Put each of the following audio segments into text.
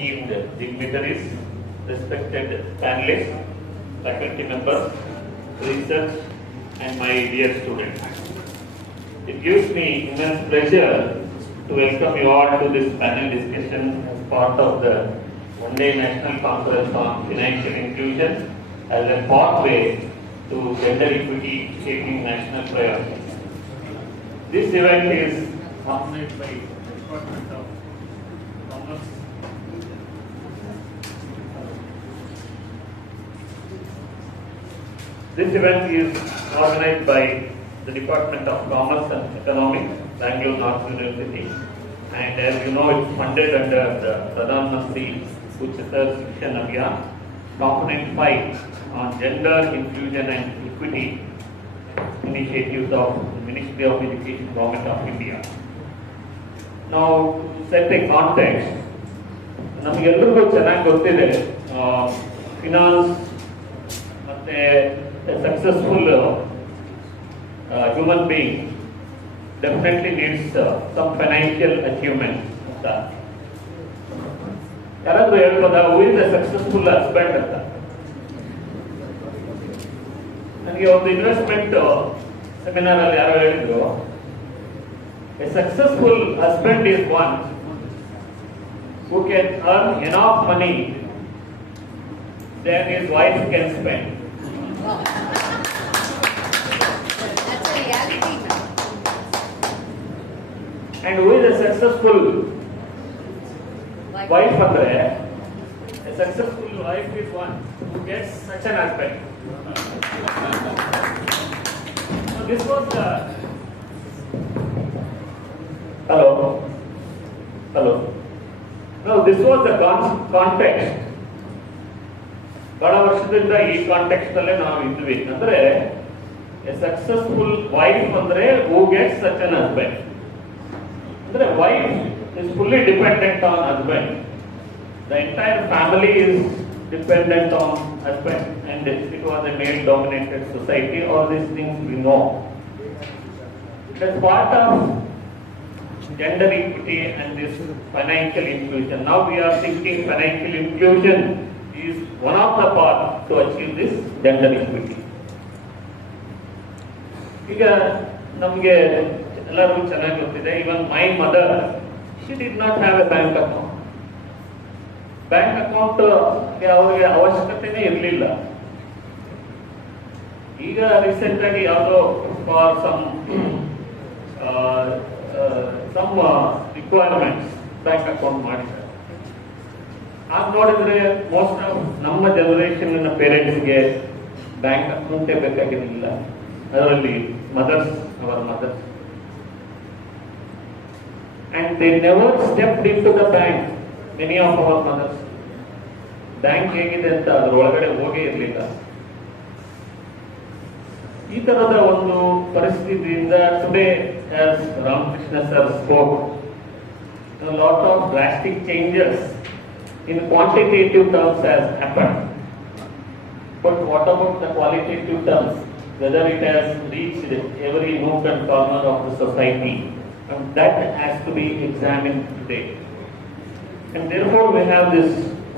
esteemed dignitaries, respected panelists, faculty members, research, and my dear students. It gives me immense pleasure to welcome you all to this panel discussion as part of the one-day National Conference on Financial Inclusion as a pathway to gender equity shaping national priorities. This event is organized by the Department of Commerce. This event is organized by the Department of Commerce and Economics, Bangalore North University, and as you know, it's funded under the Pradhan Mantri Uchchatar Shiksha Abhiyan, component 5 on gender inclusion and equity initiatives of the Ministry of Education, Government of India. Now, to set a context, ನಮಗೆಲ್ಲರಿಗೂ ಚೆನ್ನಾಗಿ ಗೊತ್ತಿದೆ finance ಮತ್ತೆ successful human being definitely needs some financial achievement. ಯಾರಾದ್ರೂ ಹೇಳ್ಬೋದಾ who is a successful husband ಅಂತ? ನನಗೆ ಒಂದು investment seminar ಅಲ್ಲಿ ಯಾರೋ ಹೇಳಿದ್ರು, a successful husband is one who can earn enough money than his wife can spend. That's a reality now. And who is a successful wife? Andre, a successful wife is one who gets such an husband. So this was the hello. No, this was the context. ಬಹಳ ವರ್ಷದಿಂದ ಈ context ಅಲ್ಲೇ ನಾವು ಇದ್ವಿ. ಅಂದ್ರೆ A successful wife ಅಂದ್ರೆ who gets such an husband. ಅಂದ್ರೆ wife is fully dependent on husband. The entire family is dependent on husband and it was a male dominated society. All these things we know. That's part of gender equity and this financial inclusion. Now we are thinking financial inclusion is one of the paths to achieve this gender equity. ಈಗ ನಮಗೆ ಎಲ್ಲರಿಗೂ ಚೆನ್ನಾಗಿ ಗೊತ್ತಿದೆ, even my mother, she did not have a bank account. Bank account ಅವರಿಗೆ ಅವಶ್ಯಕತೆನೇ ಇರಲಿಲ್ಲ. ಈಗ recent ಆಗಿ ಯಾವುದೋ for some requirements bank account ಮಾಡಿದ್ದಾರೆ. ಆಗ ನೋಡಿದ್ರೆ ಮೋಸ್ಟ್ ಆಫ್ ನಮ್ಮ ಜನರೇಷನ್ ಪೇರೆಂಟ್ಸ್ಗೆ ಬ್ಯಾಂಕ್ ಅಕೌಂಟೇ ಬೇಕಾಗಿರಲಿಲ್ಲ. ಅದರಲ್ಲಿ ಅವರ mothers and they never stepped into the bank. Many of our mothers bank ಹೇಗಿದೆ ಅಂತ ಅದ್ರ ಒಳಗಡೆ ಹೋಗೇ ಇರಲಿಲ್ಲ. ಈ ತರದ ಒಂದು ಪರಿಸ್ಥಿತಿಯಿಂದ today as Ramakrishna sir spoke, a lot of drastic changes in quantitative terms has happened. But what about the qualitative terms? Whether it has reached every nook and corner of the society, and that has to be examined today. And therefore we have this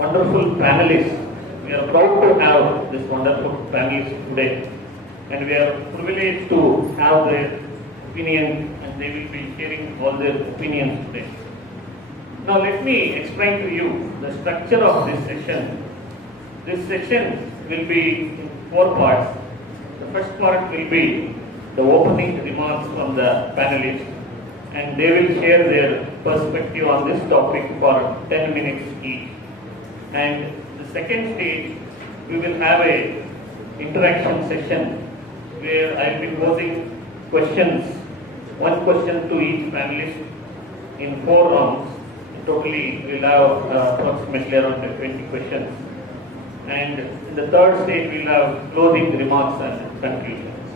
wonderful panelists. We are proud to have this wonderful panelists today, and we are privileged to have their opinion, and they will be sharing all their opinions today. Now let me explain to you the structure of this session. This session will be in 4 parts. The first part will be the opening remarks from the panelists, and they will share their perspective on this topic for 10 minutes each. And the second stage, we will have a interaction session where I will be posing questions, one question to each panelist in 4 rounds. Totally we will have approximately around 20 questions. And in the third stage we will have closing remarks and conclusions.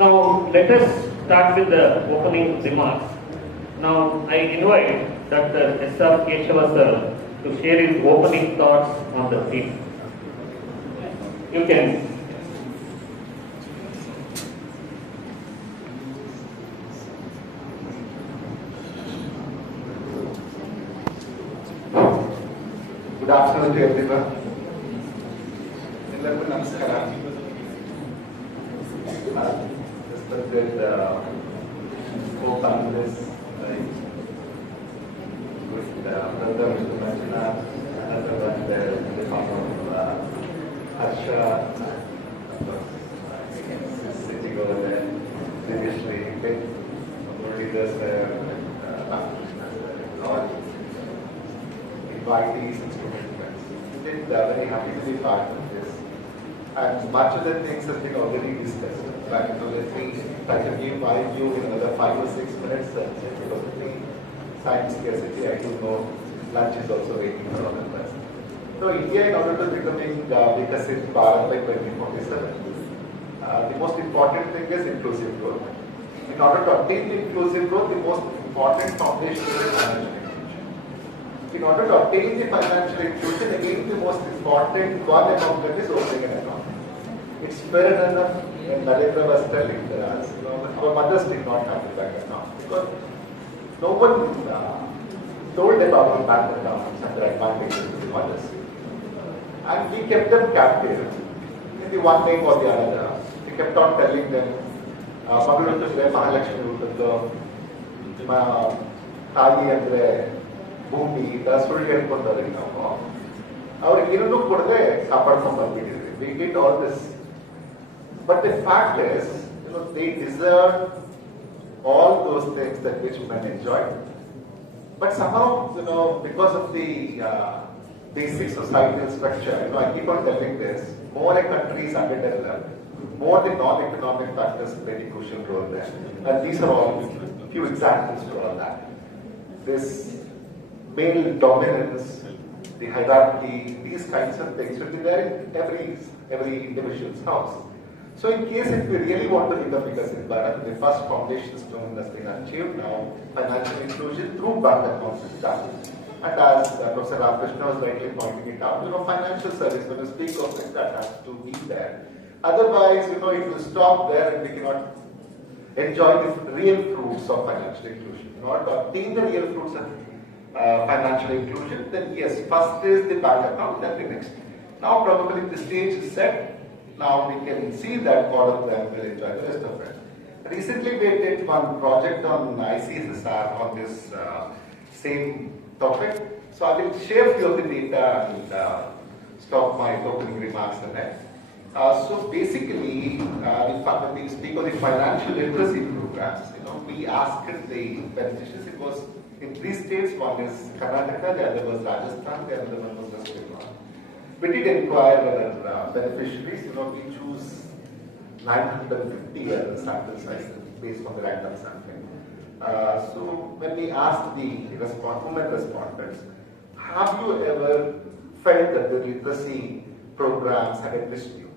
Now let us start with the opening remarks. Now I invite Dr. S.R. KESHAVA sir to share his opening thoughts on the theme. You can. ಎಲ್ಲರಿಗೂ ನಮಸ್ಕಾರ. Respected co-panelists, with Brother Mr. Manjunath, another one there in the form of Harisha sitting over there, Divyashree Hegde, leaders there, all invitees and student friends. Very happy to be part of this. And much of the things have been already discussed. But let me touch again my view in another 5 or 6 minutes. Because of the time scarcity, I do know lunch is also waiting for all of us. So India, in order to becoming Vikasit Bharat by 2047, the most important thing is inclusive growth. In order to attain inclusive growth, the most important foundation is financial inclusion. In order to obtain the financial inclusion, again the most important one among them is opening an account. It's fair enough when Narendra was telling us, our mothers did not have the bank account because no one told about the bank accounts and the advantages to the mothers. And we kept them captive in the one name or the other. We kept on telling them, Mangalore Mahalakshmi Uttanto, Tali Andre, ಭೂಮಿ ಸುಳ್ಳು ಹೇಳ್ಕೊಂಡ್ರೆ ನಾವು ಅವ್ರಿಗೆ ಏನನ್ನೂ ಕೊಡದೆ ಕಾಪಾಡ್ಕೊಂಡು ಬಂದ್ಬಿಟ್ಟಿದ್ವಿ. We did all this. But the fact is, they deserve all those things that which men enjoy. But somehow, because of the basic societal structure, I keep on telling this, more a country is underdeveloped, more the non-economic factors play a crucial role there. And these are all few examples for all that. This male dominance, the hierarchy, these kinds of things will be there in every individual's house. So in case if we really want to become Vikasit Bharat, the first foundation stone has been achieved now, financial inclusion through bank accounts is done. And as Professor Ramakrishna was rightly pointing it out, financial service, when you speak of it, that has to be there. Otherwise, it will stop there and we cannot enjoy the real fruits of financial inclusion. In order to obtain the real fruits of financial inclusion, then yes, first is the bank account, then the next. Now probably the stage is set. Now we can see that all of them will enjoy the rest of it. Recently we did one project on ICSSR on this same topic. So I will share few of the data and stop my opening remarks on that. So basically, when we speak of the financial literacy programs, we asked the beneficiaries, it was in 3 states, one is Karnataka, the other was Rajasthan, the other one was West Bengal. We did inquire whether beneficiaries, we choose 950 as the sample size based on the random sampling. So when we asked the women respondents, have you ever felt that the literacy programs had enriched you?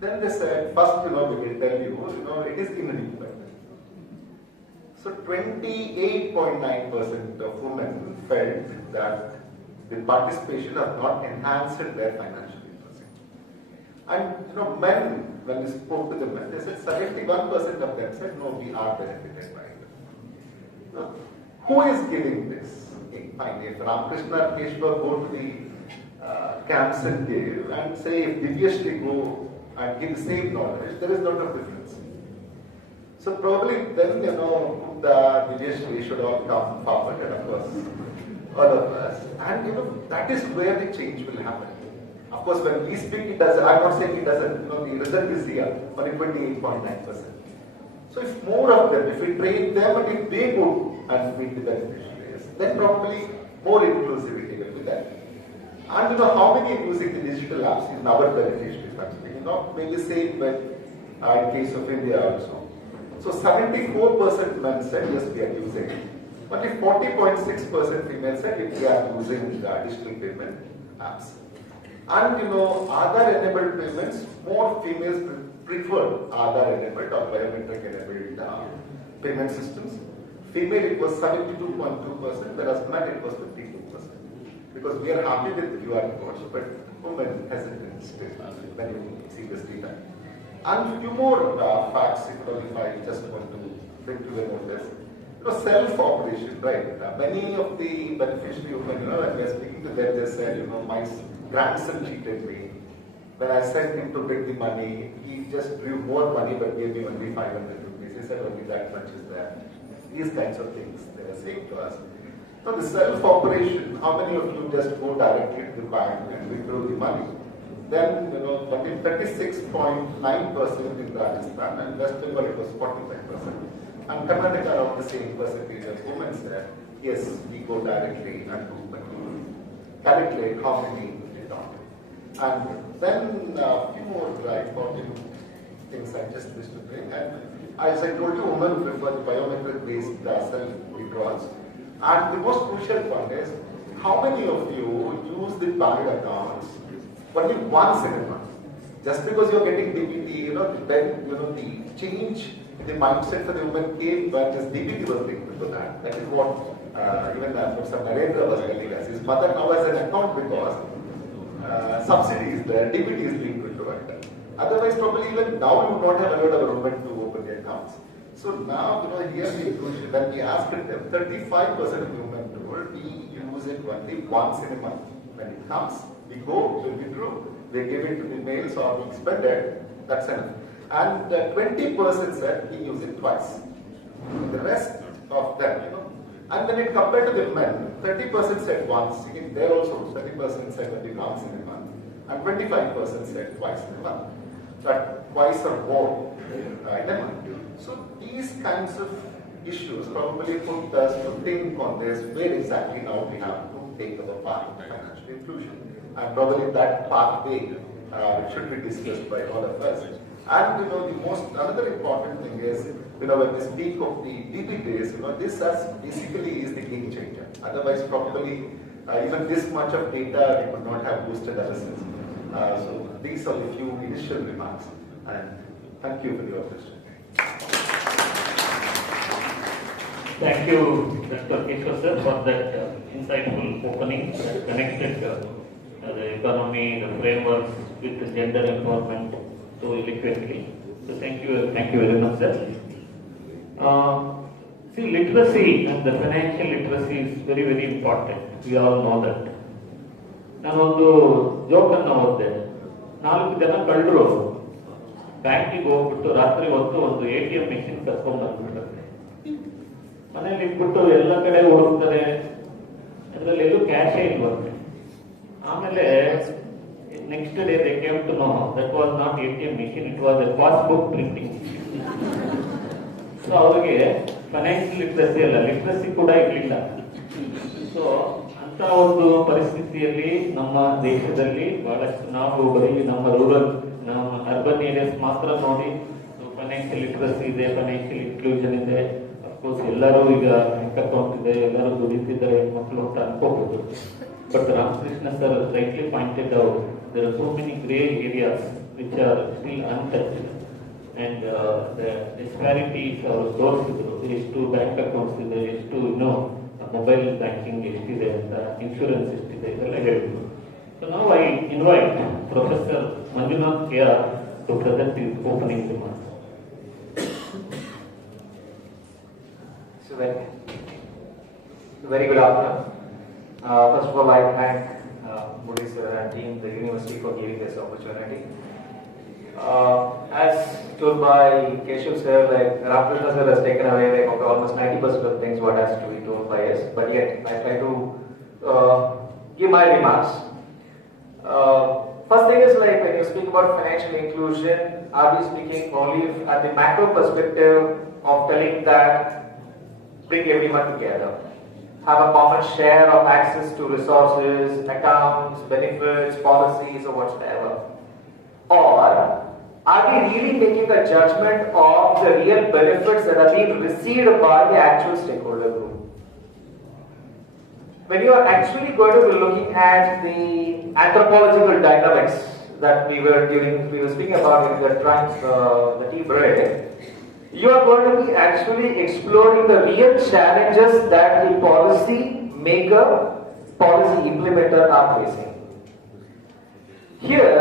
Then they said, first, we will tell you, it is inadequate. So 28.9% of women felt that the participation has not enhanced their financial literacy. And men, when we spoke to the men, they said 71% of them said, no, we are benefited by it. Now, who is giving this? Okay, fine, if Ramakrishna or KESHAVA go to the camps and give, and say if Divyashree go and give the same knowledge, there is not a difference. So probably then, the Divyashree should all come forward, and of course, all of us. And that is where the change will happen. Of course, when we speak, it doesn't, I'm not saying it doesn't, the result is here, only 28.9%. So if more of them, if we train them and if they go and meet the beneficiaries, then probably more inclusivity will be there. And how many using the digital apps in our beneficiaries actually? Maybe same but in case of India also. So 74% men said yes, we are using it. Only 40.6% females said if we are using digital payment apps. And Aadhaar enabled payments, more females prefer Aadhaar enabled or biometric enabled payment systems. Female it was 72.2%, whereas men it was 52%. Because we are happy with QR codes, but women hesitant still when you see this data. And few more facts, if I just want to bring to the notice. Self-operation, right? Many of the beneficiary women, when we are speaking to them, they said, my grandson cheated me. when I sent him to get the money, he just drew more money but gave me only 500 rupees. He said only that much is there. These kinds of things they are saying to us. So the self-operation, how many of you just go directly to the bank and withdraw the money? Then, only 36.9% in Rajasthan, and West Bengal it was 45%. And Karnataka around the same percentage of women said, yes, we go directly and do, but we calculate how many we don't. And then a few more important things I just wish to bring. And as I told you, women prefer the biometric-based self-withdrawals. And the most crucial one is, how many of you use the bank accounts only once in a month? Just because you're getting DPT, the change in the mindset for the women came when this DPT was linked to that. That is what even Professor Narendra was telling us. His mother now has an account because subsidies, the DPT is linked to it. Otherwise, probably even now we would not have allowed our women to open their accounts. So now, here the inclusion, when we asked them, 35% of women told we use it only once in a month. When it comes, we go, we withdraw, they give it to the males or we spend it, that's enough. And 20% said we use it twice. The rest of them, and when it compared to the men, 30% said once, again there also 30% said only once in a month, and 25% said twice in a month. That twice or more in a month. So these kinds of issues probably put us to think on this, where exactly now we have to take our part in financial inclusion. And probably that pathway should be discussed by all of us. And another important thing is, when we speak of the DPTs, this basically is the game changer. Otherwise, probably even this much of data we could not have boosted ourselves. So these are the few initial remarks. And thank you for your question. Thank you, Dr. KESHAVA sir, for that insightful opening that connected the economy, the frameworks with the gender empowerment so eloquently. So thank you very much, sir. See, literacy and the financial literacy is very, very important. We all know that. ನಾನೊಂದು ಜೋಕನ್ನು ಓದಿದೆ. 4 ಜನ ಕಳ್ಳರು ಬ್ಯಾಂಕಿಗೆ ಹೋಗ್ಬಿಟ್ಟು ರಾತ್ರಿ ಹೊತ್ತು ಒಂದು ATM machine ಕರ್ಕೊಂಡು ಬಂದ್ಬಿಡ್ತಾರೆ. ಮನೇಲಿ ಇಟ್ಬಿಟ್ಟು ಎಲ್ಲ ಕಡೆ ಹುಡುಕ್ತಾರೆ, ಅದರಲ್ಲಿ ಎಲ್ಲೂ ಕ್ಯಾಶೇ ಇಲ್ವಂತೆ. ಆಮೇಲೆ next day they came to know that was not ATM machine, it was a passbook printing. So ಅವ್ರಿಗೆ ಫೈನಾನ್ಷಿಯಲ್ ಲಿಟ್ರಸಿ ಅಲ್ಲ, ಲಿಟ್ರಸಿ ಕೂಡ ಇರಲಿಲ್ಲ. ಸೊ ಅಂತ ಒಂದು ಪರಿಸ್ಥಿತಿಯಲ್ಲಿ ನಮ್ಮ ದೇಶದಲ್ಲಿ ಬಹಳಷ್ಟು ನಾವು ಬರೀ ನಮ್ಮ ರೂರಲ್, ನಮ್ಮ ಅರ್ಬನ್ ಏರಿಯಾಸ್ ಮಾತ್ರ ನೋಡಿ ಫೈನಾನ್ಷಿಯಲ್ ಲಿಟ್ರಸಿ ಇದೆ, ಫೈನಾನ್ಷಿಯಲ್ ಇನ್ಕ್ಲೂಷನ್ ಇದೆ. ಅಫ್ಕೋರ್ಸ್ ಎಲ್ಲರೂ ಈಗ ಬ್ಯಾಂಕ್ ಅಕೌಂಟ್ ಇದೆ, ಎಲ್ಲರೂ ದುಡಿತಿದ್ದಾರೆ ಹೆಣ್ಮಕ್ಳು ಅಂತ ಅನ್ಕೋಬಹುದು. But Ramakrishna sir rightly pointed out there are so many gray areas which are still untouched, and the disparities are ತೋರಿಸಿದ್ರು. ಎಷ್ಟು ಬ್ಯಾಂಕ್ ಅಕೌಂಟ್ಸ್ ಇದೆ, ಎಷ್ಟು ಮೊಬೈಲ್ ಬ್ಯಾಂಕಿಂಗ್ ಎಷ್ಟಿದೆ ಅಂತ, ಇನ್ಶೂರೆನ್ಸ್ ಎಷ್ಟಿದೆ, ಇದೆಲ್ಲ ಹೇಳಿದ್ರು. So now I invite Professor Manjunath KR to present his opening remarks. So very good afternoon. First of all, I thank Modi sir and team, the university, for giving this opportunity. As told by Keshav sir, Ramkrishna sir has taken away almost 90% of things what has to be told by us. But yet, I try to give my remarks. First thing is, when you speak about financial inclusion, are we speaking only at the macro perspective of telling that bring everyone together, have a common share of access to resources, accounts, benefits, policies, or whatsoever? Or are we really making a judgment of the real benefits that are being received by the actual stakeholder group? When you are actually going to be looking at the anthropological dynamics that we were speaking about in the tea break, you are going to be actually exploring the real challenges that the policy maker, policy implementer are facing. Here,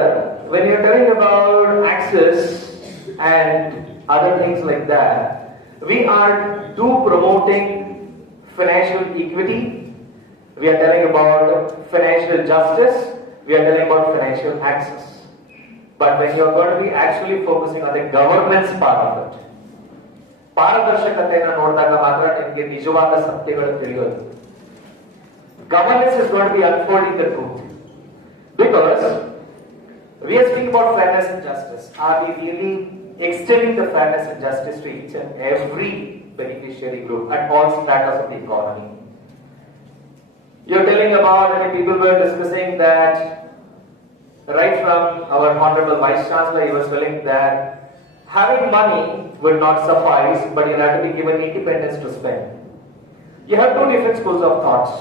when you're telling about access and other things like that, we are promoting financial equity, we are telling about financial justice, we are telling about financial access. but when you are going to be actually focusing on the governance part of it, ಪಾರದರ್ಶಕತೆಯನ್ನು ನೋಡಿದಾಗ ಮಾತ್ರ ನಿಮಗೆ ನಿಜವಾದ ಸತ್ಯಗಳು ತಿಳಿಯೋದು. Governance is going to be unfolding the truth, because we are speaking about fairness and justice. Are we really extending the fairness and justice to each and every beneficiary group at all stratas of the economy? You're telling about, I mean, people were discussing that right from our Honorable Vice Chancellor, he was telling that having money will not suffice, but you'll have to be given independence to spend. You have two different schools of thoughts.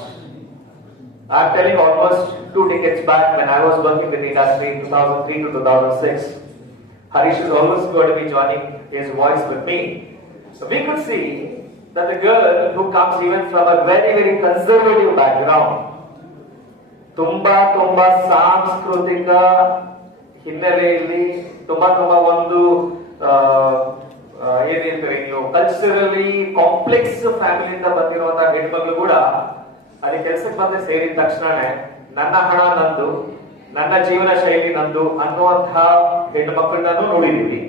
I'm telling almost 2 decades back when I was working with the industry in 2003 to 2006, Harish is always going to be joining his voice with me. So we could see that the girl who comes even from a very, very conservative background, ತುಂಬಾ ಸಾಂಸ್ಕೃತಿಕ ಹಿನ್ನೆಲೆಯಲ್ಲಿ ತುಂಬಾ ಒಂದು ಏನಿರ್ತಾರೆ ನೀವು culturally complex ಫ್ಯಾಮಿಲಿಯಿಂದ ಬಂದಿರುವಂತಹ ಹೆಣ್ಮಕ್ಳು ಕೂಡ ಅಲ್ಲಿ ಕೆಲಸಕ್ಕೆ ಬಂದು ಸೇರಿದ ತಕ್ಷಣನೇ ನನ್ನ ಹಣ ನಂದು, ನನ್ನ ಜೀವನ ಶೈಲಿ ನಂದು ಅನ್ನುವಂತಹ ಹೆಣ್ಮಕ್ಳನ್ನೂ ನೋಡಿದೀವಿ.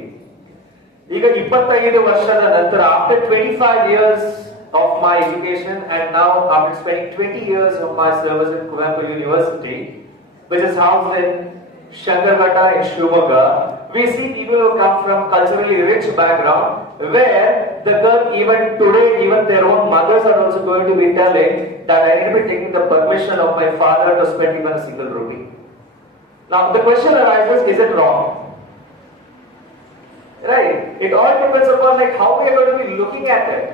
ಈಗ 25 ವರ್ಷದ ನಂತರ, after 25 years of my education and now after spending 20 years of my service in Kuvempu University, which is housed in Shankarghatta in Shivamogga, we see people who come from culturally rich background, where the girl even today, even their own mothers are also going to be telling that I need to be taking the permission of my father to spend even a single rupee. Now the question arises, is it wrong? Right? It all depends upon like how we are going to be looking at it.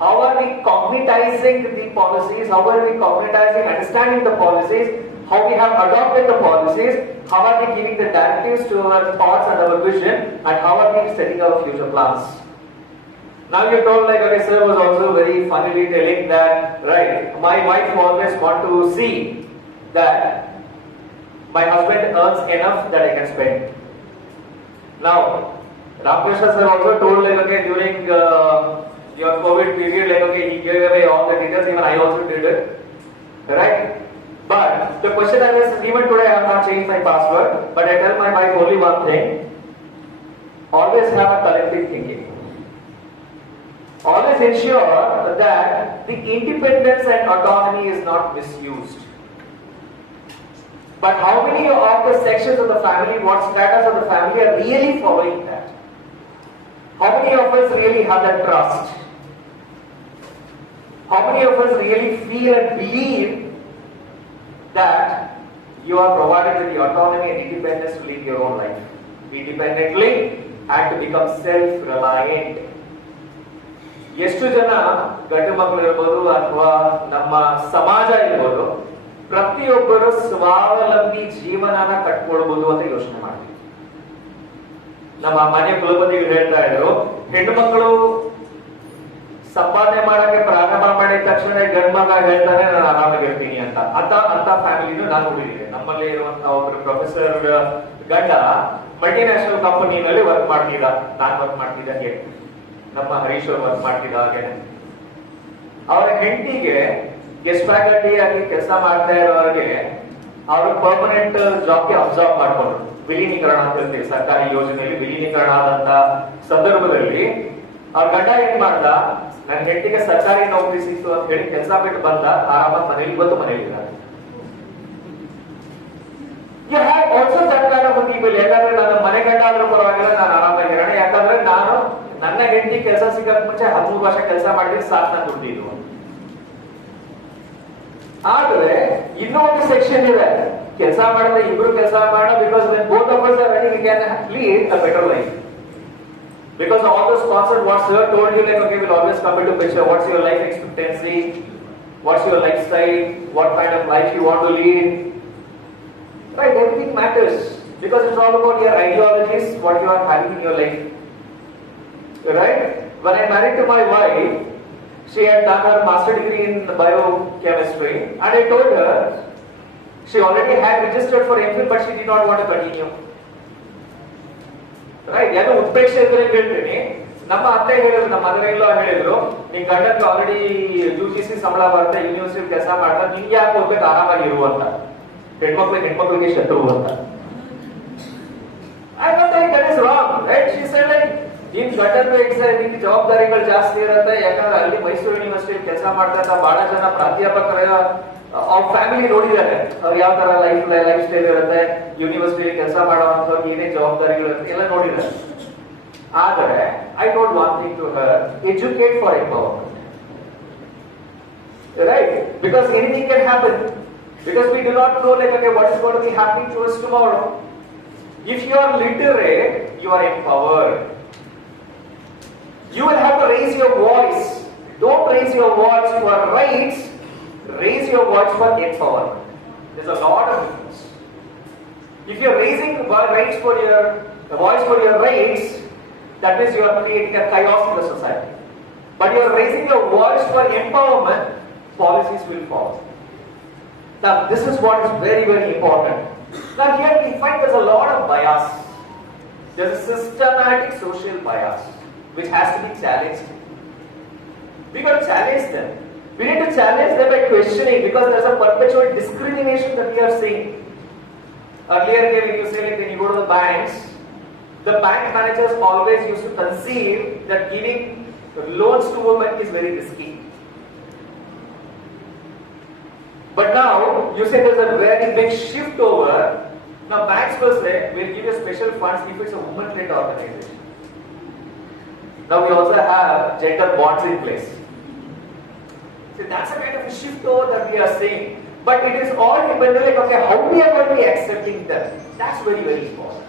How are we cognitizing the policies? How are we cognitizing, understanding the policies? How we have adopted the policies? How are we giving the directives to our thoughts and our vision? And how are we setting our future plans? Now you told like, okay, sir was also very funnily telling that, right, my wife always want to see that my husband earns enough that I can spend. Now, Ramakrishna sir also told like, okay, during your COVID period, like, okay, he gave away all the details, even I also did it, right? But the question is, even today I have not changed my password, but I tell my wife only one thing: always have a collective thinking. Always ensure that the independence and autonomy is not misused. But how many of the sections of the family, what status of the family are really following that? How many of us really have that trust? How many of us really feel and believe that you are provided with the autonomy and independence to live your own life independently and to become self-reliant? ಎಷ್ಟು ಜನ ಗಂಡು ಮಕ್ಕಳು ಇರ್ಬೋದು ಅಥವಾ ನಮ್ಮ ಸಮಾಜ ಇರ್ಬೋದು, ಪ್ರತಿಯೊಬ್ಬರು ಸ್ವಾವಲಂಬಿ ಜೀವನನ ಕಟ್ಕೊಳ್ಬಹುದು ಅಂತ ಯೋಚನೆ ಮಾಡ್ತೀವಿ. ನಮ್ಮ ಮನೆ ಕುಲಪತಿಗಳು ಹೇಳ್ತಾ ಇದ್ರು, ಹೆಣ್ಣು ಮಕ್ಕಳು ಸಂಪಾದನೆ ಮಾಡಕ್ಕೆ ಪ್ರಾರಂಭ ಮಾಡಿದ ತಕ್ಷಣ ಗಂಡು ಮಗ ಹೇಳ್ತಾನೆ ನಾನು ಆರಾಮಾಗಿರ್ತೀನಿ ಅಂತ ಅಂತ ಫ್ಯಾಮಿಲಿನೂ ನಾನು ನೋಡಿದ್ದೀನಿ. ನಮ್ಮಲ್ಲಿ ಇರುವಂತಹ ಒಬ್ಬರು ಪ್ರೊಫೆಸರ್ ಗಂಡ ಮಲ್ಟಿನ್ಯಾಷನಲ್ ಕಂಪನಿನಲ್ಲಿ ವರ್ಕ್ ಮಾಡ್ತಿದ್ದ, ನಾನು ವರ್ಕ್ ಮಾಡ್ತಿದ್ದಂಗೆ, ನಮ್ಮ ಹರೀಶ್ ಅವರು ವರ್ಕ್ ಮಾಡ್ತಿದ್ದ ಹಾಗೆ. ಅವರ ಹೆಂಡತಿಗೆ ಗೆಸ್ಟ್ ಫ್ಯಾಕಲ್ಟಿ ಆಗಿ ಕೆಲಸ ಮಾಡ್ತಾ ಇರೋರಿಗೆ ಅವರು ಪರ್ಮನೆಂಟ್ ಜಾಬ್ಗೆ ಅಬ್ಸರ್ವ್ ಮಾಡ್ಕೊಂಡ್ರು. ವಿಲೀನೀಕರಣ ಅಂತ ಹೇಳ್ತೀವಿ, ಸರ್ಕಾರಿ ಯೋಜನೆಯಲ್ಲಿ ವಿಲೀನೀಕರಣ ಆದಂತ ಸಂದರ್ಭದಲ್ಲಿ ಅವ್ರ ಗಂಡ ಏನ್ ಮಾಡ್ದ, ನನ್ನ ಹೆಂಡತಿಗೆ ಸರ್ಕಾರಿ ನೌಕರಿ ಸಿಕ್ತು ಅಂತ ಹೇಳಿ ಕೆಲಸ ಬಿಟ್ಟು ಬಂದ, ಆರಾಮಾಗಿ ಮನೇಲಿ ಇವತ್ತು ಮನೇಲಿ ಇದ್ದಾರೆ. You have also that kind of people. ಯಾಕಂದ್ರೆ ನನ್ನ ಮನೆ ಗಂಡ ಆದ್ರೂ ಪರವಾಗಿಲ್ಲ, ನಾನು ಆರಾಮಾಗಿರೋಣ, ಯಾಕಂದ್ರೆ ನಾನು ನನ್ನ ಹೆಂಡತಿ ಕೆಲಸ ಸಿಗಕ್ ಮುಂಚೆ 13 ವರ್ಷ ಕೆಲಸ ಮಾಡಿದ್ರೆ ಸಾಕು ನಾನು ದುಡ್ಡಿದ್ವು. ಆದ್ರೆ ಇನ್ನೂ ಒಂದು ಸೆಕ್ಷನ್ ಇದೆ, ಕೆಲಸ ಮಾಡಿದ್ರೆ ಇಬ್ರು ಕೆಲಸ ಮಾಡೋಣ, because when both of us are ready we can lead a better life. Because all the sponsors, what sir told you, like, okay, will always come into picture. What's your life expectancy? What's your lifestyle? What kind of life you want to lead? Right, everything matters because it's all about your ideologies, what you are having in your life. Right? When I married to my wife, she had done her master degree in biochemistry, and I told her she already had registered for MPhil, but she did not want to continue. Right? ಯಾರು ಉತ್ಪ್ರೇಕ್ಷೆ ಇದ್ರೆ ಹೇಳ್ತೀನಿ, ನಮ್ಮ ಅತ್ತೆ ಹೇಳಿದ್ರು, ನಮ್ಮ mother in ಲಾ ಹೇಳಿದ್ರು, ನಿನ್ ಗಂಡಕ್ಕೆ already UGC ಸಂಬಳ ಬರುತ್ತೆ, ಯೂನಿವರ್ಸಿಟಿ ಕೆಲಸ ಮಾಡ್ತಾರೆ, ನಿನ್ಗೆ ಯಾಕೆ ಹೋಗ್ಬೇಕು, ಆರಾಮಾಗಿ ಇರುವಂತ, ಹೆಣ್ಮಕ್ಳಿಗೆ ಶತ್ರು ಅಂತ. in better ways ಇದಕ್ಕೆ ಜವಾಬ್ದಾರಿಗಳು ಜಾಸ್ತಿ ಇರುತ್ತೆ ಯಾಕಂದ್ರೆ ಅಲ್ಲಿ ಮೈಸೂರು ಯೂನಿವರ್ಸಿಟಿ ಕೆಲಸ ಮಾಡ್ತಾ ಇದ್ದ ಬಹಳ ಜನ ಪ್ರಾಧ್ಯಾಪಕರ ಅವ್ರ ಫ್ಯಾಮಿಲಿ ನೋಡಿದ್ದಾರೆ ಅವ್ರು ಯಾವ ತರ ಲೈಫ್ ಸ್ಟೈಲ್ ಇರುತ್ತೆ ಯೂನಿವರ್ಸಿಟಿ ಕೆಲಸ ಮಾಡುವಂತವ್ರಿಗೆ ಏನೇ ಜವಾಬ್ದಾರಿಗಳು ಇರುತ್ತೆ ಎಲ್ಲ ನೋಡಿದ್ದಾರೆ ಆದರೆ I told one thing to her educate for empowerment right because anything can happen because we do not know like okay what is going to be happening to us tomorrow. If you are literate you are empowered. You will have to raise your voice. Don't raise your voice for rights, raise your voice for empowerment. There's a lot of difference. If you are raising rights for your voice for your rights, that means you are creating a chaos in the society. But you are raising your voice for empowerment, policies will follow. Now this is what is very very important. Now here we find there's a lot of bias. There's a systematic social bias which has to be challenged. We got to challenge them. We need to challenge them by questioning because there's a perpetual discrimination that we are seeing. Earlier when you say like when you go to the banks, the bank managers always used to conceive that giving loans to women is very risky. But now you say there's a very big shift over. Now banks will say we'll give you special funds if it's a woman-led organization. Now we also have gender bonds in place. So that's a kind of a shift over that we are seeing. But it is all dependent like okay how we are going to be accepting them. That's very very important.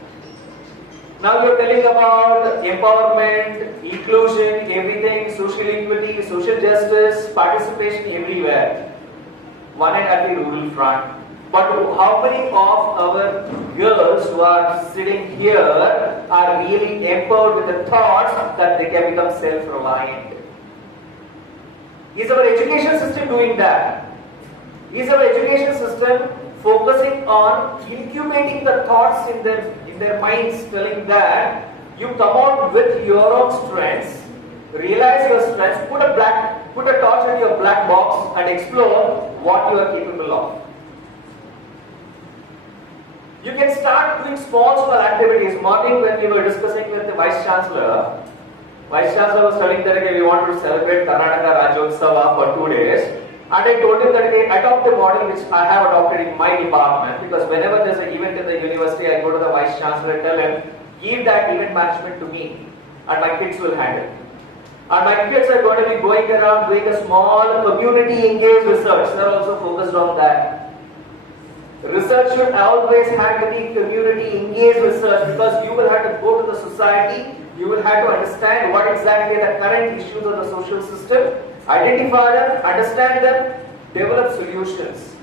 Now you're telling about empowerment, inclusion, everything, social equity, social justice, participation everywhere. One end at the rural front. But how many of our girls who are sitting here are really empowered with the thoughts that they can become self-reliant? Is our education system doing that? Is our education system focusing on incubating the thoughts in their minds, telling that you come out with your own strengths, realize your strengths, put a torch in your black box and explore what you are capable of. You can start doing small activities. Morning when we were discussing with the Vice Chancellor was telling that we want to celebrate Karnataka Rajyotsava for 2 days. And I told him that adopt the model which I have adopted in my department because whenever there's an event in the university, I go to the Vice Chancellor and tell him, give that event management to me and my kids will handle it. And my kids are going to be going around doing a small community engaged research. They're also focused on that. Research should always have to be community engaged research because you will have to go to the society, you will have to understand what exactly the current issues of the social system, identify them, understand them, develop solutions.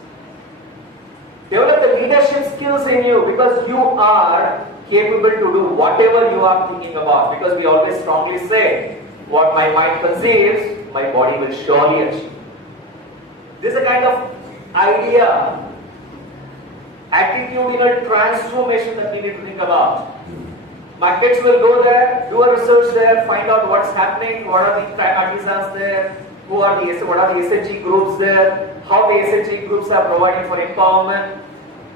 Develop the leadership skills in you because you are capable to do whatever you are thinking about because we always strongly say, what my mind conceives, my body will surely achieve. This is a kind of idea, attitudinal transformation that we need to think about. My kids will go there, do a research there, find out what's happening, what are the artisans there, what are the SHG groups there, how the SHG groups are providing for empowerment,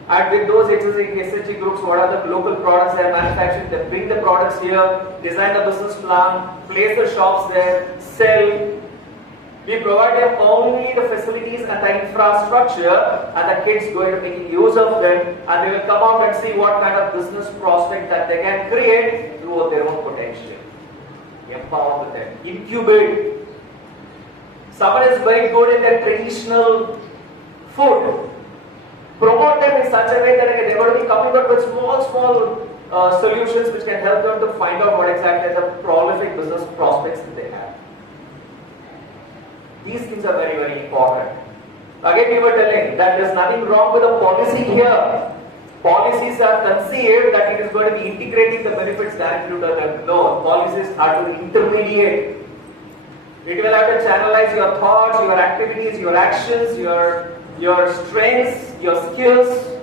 and with those SHG groups, what are the local products they are manufacturing, they bring the products here, design the business plan, place the shops there, sell. We provide them only the facilities and the infrastructure and the kids going to make use of them and they will come out and see what kind of business prospect that they can create through their own potential. Empower them, incubate. Someone is very good in their traditional food. Promote them in such a way that they are going to be coming up with small solutions which can help them to find out what exactly the prolific business prospects that they have. These things are very, very important. Again, we were telling that there is nothing wrong with the policy here. Policies are conceived that it is going to be integrating the benefits directly to them. No, policies are to intermediate. It will have to channelize your thoughts, your activities, your actions, your strengths, your skills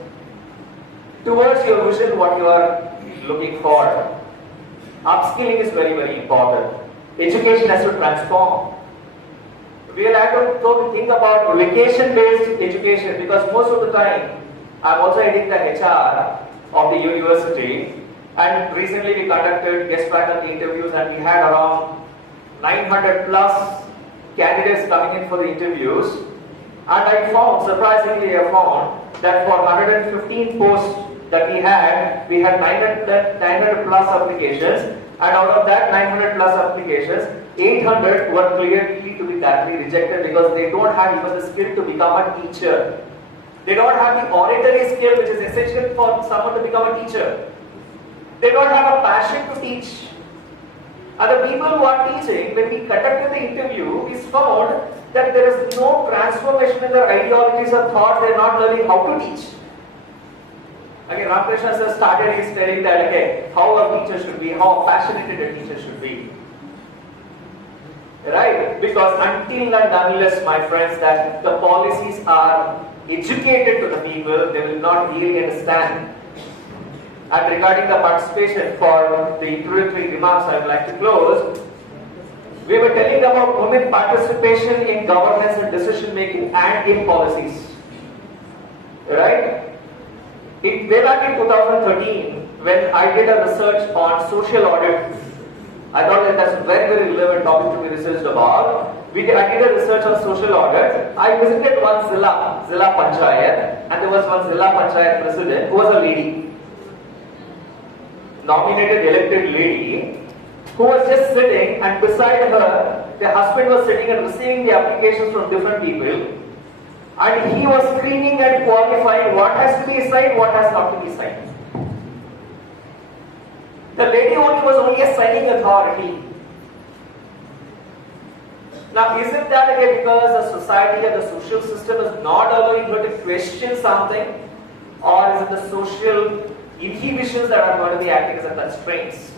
towards your vision, what you are looking for. Upskilling is very, very important. Education has to transform. We will have to think about vacation-based education because most of the time, I'm also heading the HR of the university. And recently we conducted guest faculty interviews and we had around 900 plus candidates coming in for the interviews. And I found, surprisingly I found, that for 115 posts that we had 900 plus applications, and out of that 900 plus applications, 800 were clearly to be directly rejected because they don't have even the skill to become a teacher. They don't have the oratory skill which is essential for someone to become a teacher. They don't have a passion to teach. And the people who are teaching, when we conducted the interview, we found that there is no transformation in their ideologies or thoughts. They are not learning how to teach. Again, Ramakrishna sir started his telling that, okay, how a teacher should be, how passionate a teacher should be. Right? Because until and unless, my friends, that the policies are educated to the people, they will not really understand. And regarding the participation for the introductory remarks, I would like to close. We were telling about women participation in governance and decision making and in policies. Right? Way back in 2013, when I did a research on social audit, I thought that that's a very, very relevant topic to be researched about. I did a research on social audit. I visited one Zilla Panchayat, and there was one Zilla Panchayat president who was a lady, nominated elected lady, who was just sitting, and beside her, the husband was sitting and receiving the applications from different people. And he was screening and qualifying what has to be signed, what has not to be signed. The lady was only a signing authority. Now, isn't that again because the society or the social system is not allowing her to question something, or is it the social inhibitions that are going to be acting as a constraints?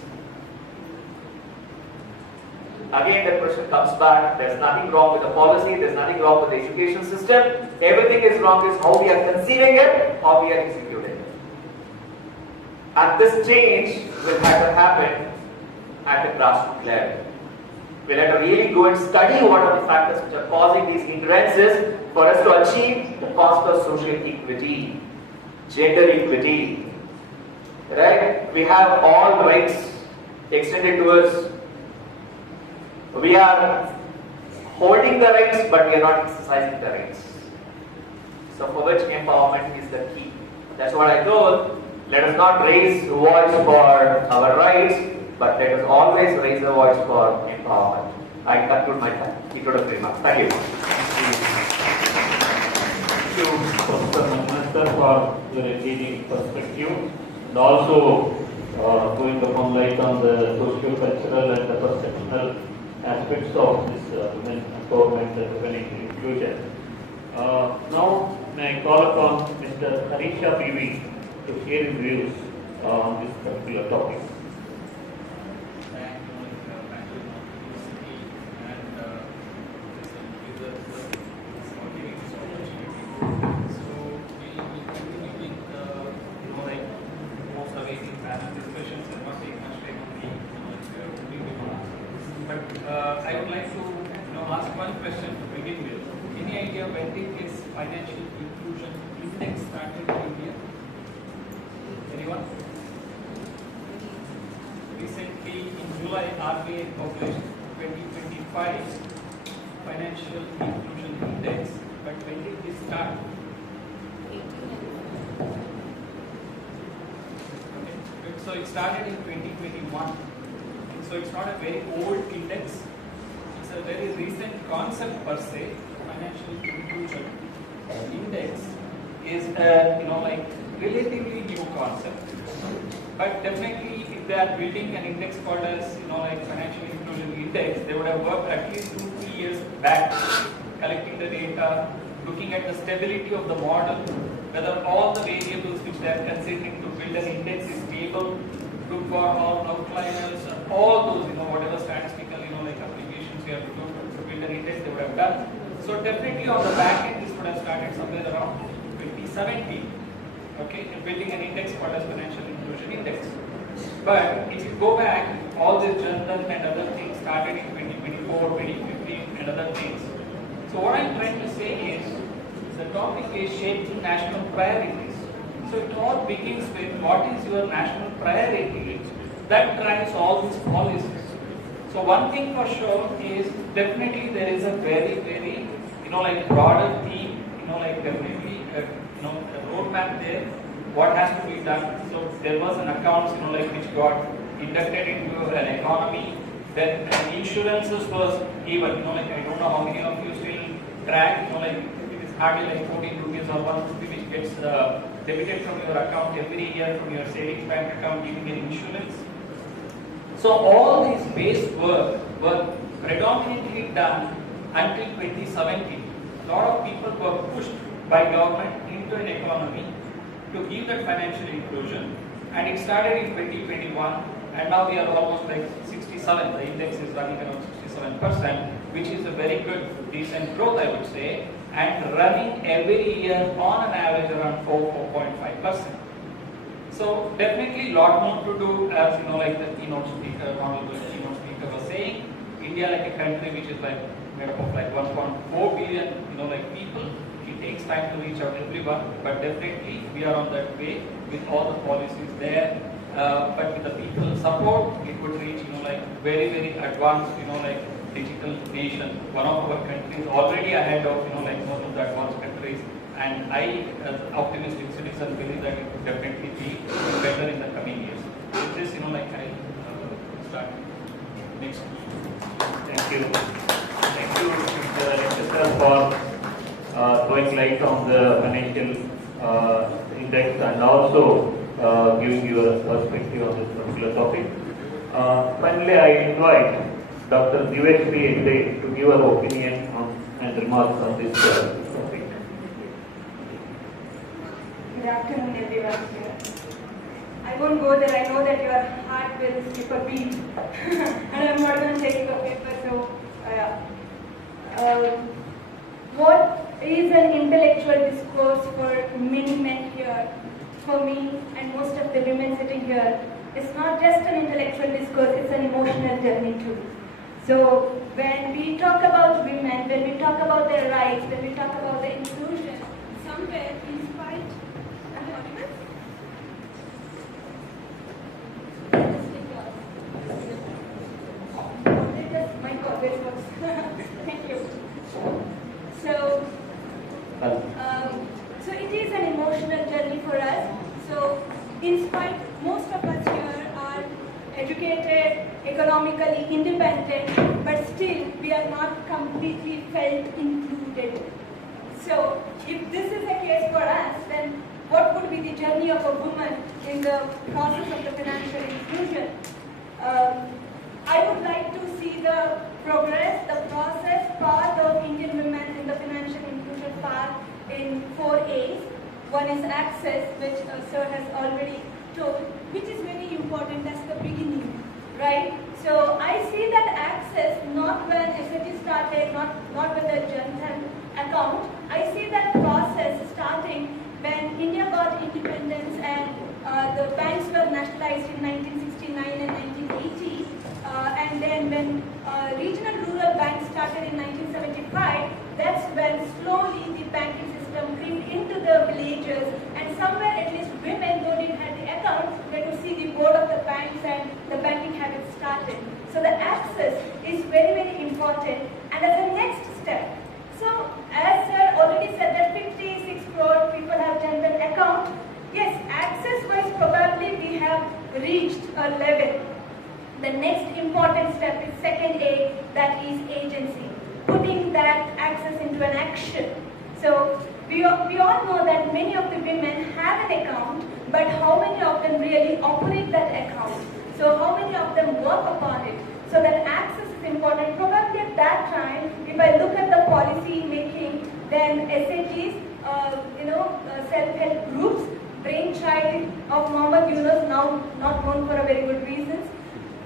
Again, the question comes back, there's nothing wrong with the policy, there's nothing wrong with the education system. Everything is wrong is how we are conceiving it, how we are executing it. And this change will have to happen at the grassroots level. We'll have to really go and study what are the factors which are causing these hindrances for us to achieve the cost of social equity, gender equity. Right? We have all rights extended to us. We are holding the rights, but we are not exercising the rights. So for which empowerment is the key. That's what I told. Let us not raise a voice for our rights, but let us always raise a voice for empowerment. I conclude my introductory remarks. Thank you. Thank you, Professor Manjunath, for your engaging perspective, and also going upon light on the socio-cultural and the perceptual aspects of this women empowerment and women inclusion. Now, may I call upon Mr. Harisha B V to share his views on this particular topic. I would like to ask one question to begin with. Any idea when did this financial inclusion index started in India? Anyone? Recently, in July, RBI published 2025 financial inclusion index. But when did this start? Okay. So it started in 2021. So it's not a very old index. It's a very recent concept per se. Financial inclusion index is a relatively new concept. But definitely, if they are building an index called as financial inclusion index, they would have worked at least 2-3 years back, collecting the data, looking at the stability of the model, whether all the variables which they are considering to build an index is stable. Look for all outliers, all those, whatever statistical, applications you have to do to build an index, they would have done. So definitely on the back end, this would have started somewhere around 2017, okay, in building an index called as financial inclusion index. But if you go back, all this journal and other things started in 2024, 2015 and other things. So what I'm trying to say is, the topic is shaping national priorities. So it all begins with what is your national priority that drives all these policies. So one thing for sure is definitely there is a very, very, like broader theme, like definitely, a roadmap there, what has to be done. So there was an accounts, like which got inducted into an economy, then insurances was even, like I don't know how many of you still track, like it is hardly like 14 rupees or 1 rupee which gets debited from your account every year from your savings bank account giving an insurance. So all these base work were predominantly done until 2017. A lot of people were pushed by government into an economy to give that financial inclusion, and it started in 2021, and now we are almost like 67. The index is running around 67%, which is a very good, decent growth, I would say, and running every year on an average around 4.5%. So definitely a lot more to do, as like the honorable keynote speaker was saying. India, like a country which is like made up of like 1.4 billion, like people. It takes time to reach out everyone, but definitely we are on that way with all the policies there. But with the people support, it would reach, like very, very advanced, like digital nation. One of our countries already ahead of, like most of the advanced countries. And I, as an optimistic citizen, believe that it will definitely be better in the coming years. With this, like I start next. Thank you. Thank you, Mr. Shiksha, for throwing light on the financial index and also giving your perspective on this particular topic. Finally, I invite Dr. Divyashree Hegde to give her opinion on and remarks on this topic. Good afternoon, everyone here. I won't go there. I know that your heart will skip a beat, and I'm not going to take a paper. So, what is an intellectual discourse for many men here? For me and most of the women sitting here, it's not just an intellectual discourse; it's an emotional journey too. So, when we talk about women, when we talk about their rights, when we talk about the inclusion, somewhere in spite. Thank you. So it is an emotional journey for us. So, in spite, most of us here are educated, economically independent, but still we are not completely felt included. So, if this is the case for us, then what would be the journey of a woman in the process of the financial inclusion? I would like to see the progress, the process path of Indian women in the financial inclusion path in 4 A's. One is access, which Sir has already told, which is very important. That's the beginning, right? So I see that access not when SAT started, not with the Adjunct account. I see that process starting when India got independence and the banks were nationalized in 1969 and 1980. And then when regional rural banks started in 1975, that's when slowly the banking system crept into the villages, and somewhere at least women, though didn't have the account, they could see the board of the banks and the banking habits started. So the access is very, very important. And as a next step, so as Sir already said that 56 crore people have general account, yes, access-wise probably we have reached a level. The next important step is second A, that is agency, putting that access into an action. So we all know that many of the women have an account, but how many of them really operate that account? So how many of them work upon it? So that access is important. Probably at that time, if I look at the policy making, then SAGs, self-help groups, brainchild of Muhammad Yunus, now not known for a very good reasons.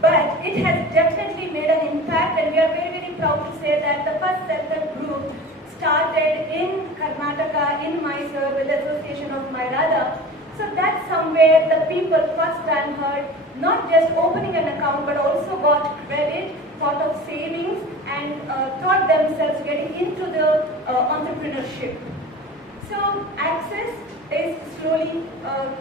But it has definitely made an impact, and we are very, very proud to say that the first self-help group started in Karnataka, in Mysore, with the Association of Mairada. So that's somewhere the people first time heard not just opening an account, but also got credit, thought of savings, and thought themselves getting into the entrepreneurship. So access, is slowly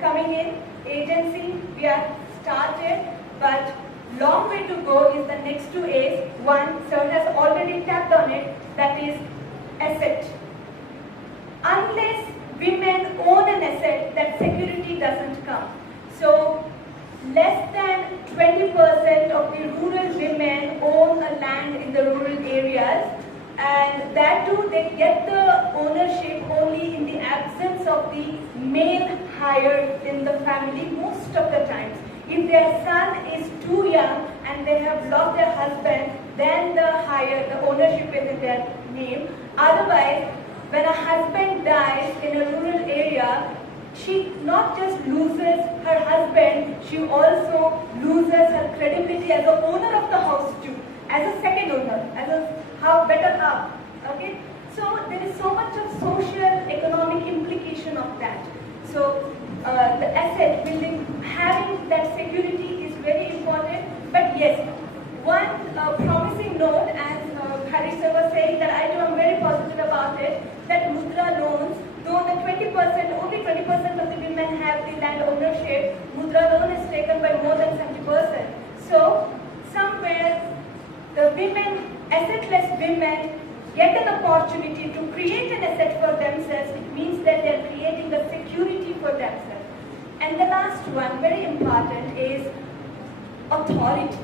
coming in. Agency, we have started, but long way to go is the next two A's. One, sir has already tapped on it, that is asset. Unless women own an asset, that security doesn't come. So, less than 20% of the rural women own a land in the rural areas, and that too they get the ownership only in the absence of the male hired in the family most of the times. If their son is too young and they have lost their husband, then the ownership is in their name. Otherwise, when a husband dies in a rural area, she not just loses her husband, she also loses her credibility as the owner of the house too, as a second owner, as a better half. Okay, so there is so much of social, economic implication of that. So the asset building, having that security is very important. But yes, one promising note, as Harisha was saying, that I am very positive about it, that Mudra loans, though the 20%, only 20% of the women have the land ownership, Mudra loan is taken by more than 70%. So, somewhere the women, assetless women, get an opportunity to create an asset for themselves. It means that they are creating a security for themselves. And the last one, very important, is authority.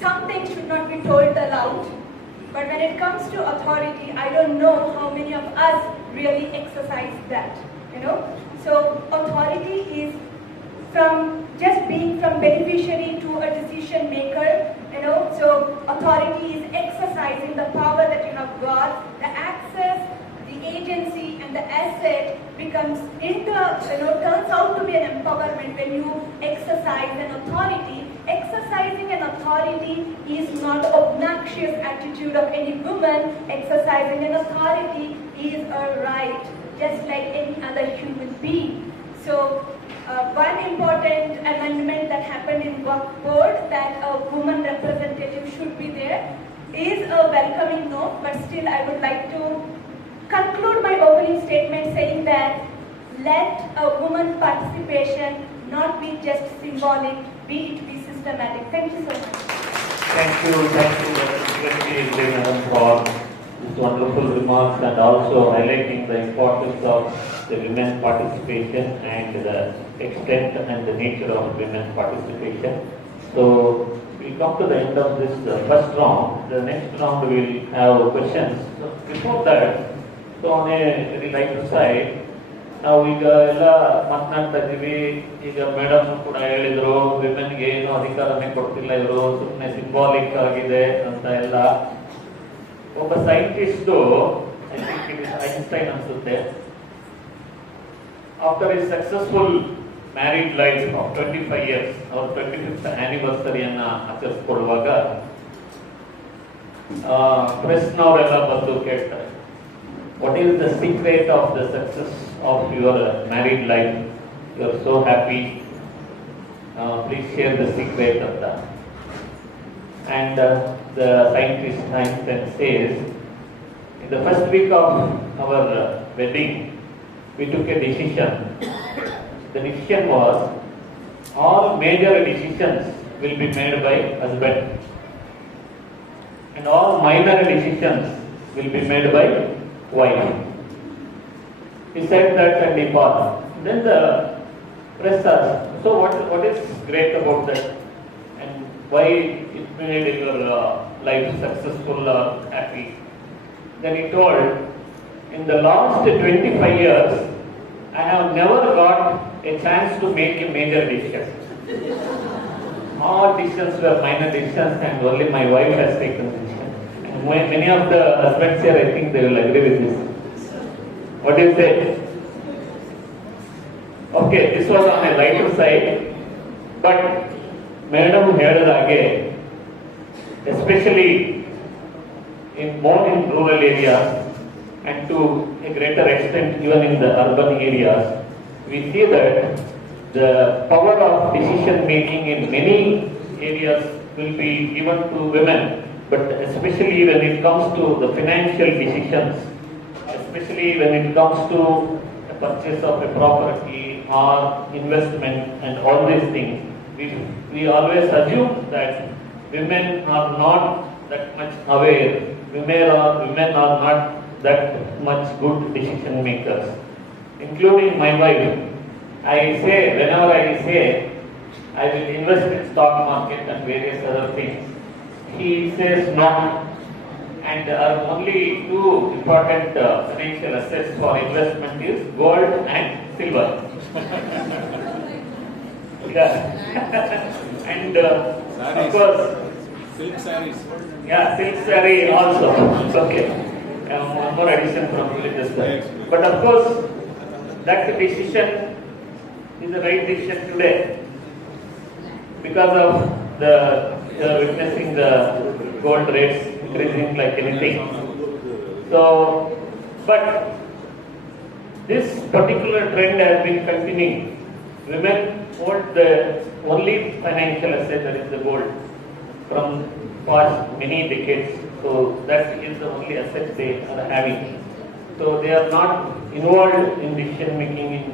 Some things should not be told aloud, but when it comes to authority, I don't know how many of us really exercise that, So authority is from just being from beneficiary to a decision maker, So authority is exercising the power that you have got, the access, the agency, and the asset becomes turns out to be an empowerment when you exercise an authority. Exercising an authority is not obnoxious attitude of any woman. Exercising an authority is a right, just like any other human being. So, one important amendment that happened in Waqf Board, that a woman representative should be there, is a welcoming note, but still I would like to conclude my opening statement saying that let a woman participation not be just symbolic, be it be systematic. Thank you so much. Thank you, Divyashree Hegde for these wonderful remarks and also highlighting the importance of the women's participation and the extent and the nature of women's participation. So we come to the end of this first round. The next round we will have questions. So before that, so on a very lighter side, ನಾವು ಈಗ ಎಲ್ಲ ಮಾತನಾಡ್ತಾ ಇದ್ದೀವಿ. ಈಗ madam ಕೂಡ ಹೇಳಿದ್ರು ವಿಮೆನ್ಗೆ ಏನು ಅಧಿಕಾರನೇ ಕೊಡ್ತಿಲ್ಲ ಇವರು, ಸುಮ್ಮನೆ ಸಿಂಬಾಲಿಕ್ ಆಗಿದೆ ಅಂತ ಎಲ್ಲ. ಒಬ್ಬ ಸೈಂಟಿಸ್ಟ್, ಐನ್ಸ್ಟೈನ್ ಅನ್ಸುತ್ತೆ, after A successful married life of 25 years, ಅವ್ರ 25th ಆನಿವರ್ಸರಿಯನ್ನ ಆಚರಿಸ್ಕೊಳ್ಳುವಾಗ ಪ್ರೆಸ್ನವರೆಲ್ಲ ಬಂದು ಕೇಳ್ತಾರೆ, what is the secret of the success of your married life? You are so happy. Please share the secret of that. And the scientist Einstein says, in the first week of our wedding, we took a decision. The decision was, all major decisions will be made by husband, and all minor decisions will be made by wife. He said that and he paused. Then the press asked, so what is great about that, and why it made your life successful or happy? Then he told, in the last 25 years, I have never got a chance to make a major decision. All decisions were minor decisions and only my wife has taken decision. Many of the husbands here, I think they will agree with this. What do you say? Okay, this was on a lighter side, but Madam ಹೇಳಿದಾಗೆ, especially more in rural areas and to a greater extent even in the urban areas, we see that the power of decision making in many areas will be given to women. But especially when it comes to the financial decisions, especially when it comes to the purchase of a property or investment and all these things, we always assume that women are not that much aware, women are not that much good decision makers, including my wife. Whenever I say I will invest in stock market and various other things, he says no. And our only two important financial assets for investment is gold and silver. Yeah. And of course, Silk sarees. yeah, silk saree also. Okay. One more addition from religious side. But of course, that decision is the right decision today because of the witnessing the gold rates increasing like anything. So, but this particular trend has been continuing. Women hold the only financial asset, that is the gold, from past many decades. So that is the only asset they are having. So they are not involved in decision making in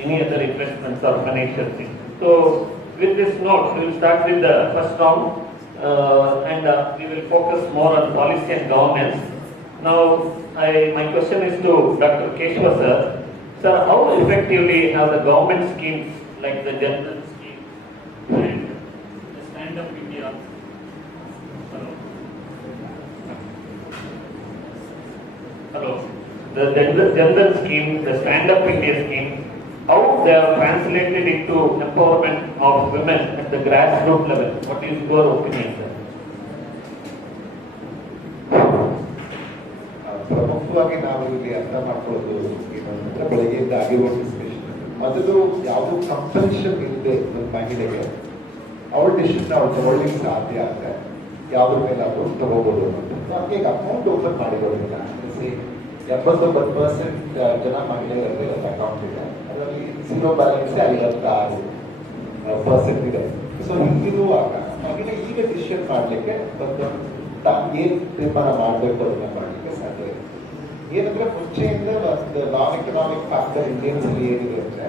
any other investments or financial things. So with this note, we will start with the first round. And we will focus more on policy and governance. Now, my question is to Dr. KESHAVA sir. Sir, how effectively have the government schemes like the General Scheme and the Stand Up India? Hello. The General Scheme, the Stand Up India Scheme, how they are translated into empowerment of women at the grassroots level. What is your opinion, sir? ಪ್ರಮುಖವಾಗಿ ನಾವು ಇಲ್ಲಿ ಅರ್ಥ ಮಾಡ್ಕೊಳ್ಳೋದು ಏನಂದ್ರೆ ಬೆಳಗ್ಗೆಯಿಂದ ಆಗಿರುವ discussion ಮೊದಲು ಯಾವುದೂ ಕಂಪಲ್ಷನ್ ಇಲ್ಲದೆ ಒಂದು ಮಹಿಳೆಗೆ ಅವಳ ಡಿಸಿಷನ್ ಅವಳು ತಗೊಳ್ಳಿಕ್ಕೆ ಸಾಧ್ಯ ಆದರೆ ಯಾವುದ್ರ ಮೇಲೆ ಅವರು ತಗೋಬೋದು ಅನ್ನೋದು. ನಮಗೆ ಅಕೌಂಟ್ ಓಪನ್ ಮಾಡಿರೋದಿಲ್ಲ. 79% ಜನ ಮಹಿಳೆಯರಲ್ಲಿ ಒಂದು ಅಕೌಂಟ್ ಇದೆ, ಅದರಲ್ಲಿ 0 ಬ್ಯಾಲೆನ್ಸ್ 56% ಇದೆ. ಸೊ ಹೀಗಿರುವಾಗ ಮಹಿಳೆ ಈಗ ಡಿಸಿಷನ್ ಮಾಡಲಿಕ್ಕೆ ತಾನು ಏನು ತೀರ್ಮಾನ ಮಾಡಬೇಕು ಅದನ್ನ ಮಾಡಲಿಕ್ಕೆ ಸಾಧ್ಯ ಇದೆ. ಏನಂದ್ರೆ ಮುಂಚೆಯಿಂದ ಒಂದು ನಾನ್ ಎಕನಾಮಿಕ್ ಫ್ಯಾಕ್ಟರ್ ಇಂಡಿಯನ್ಸ್ ಅಲ್ಲಿ ಏನಿದೆ ಅಂದ್ರೆ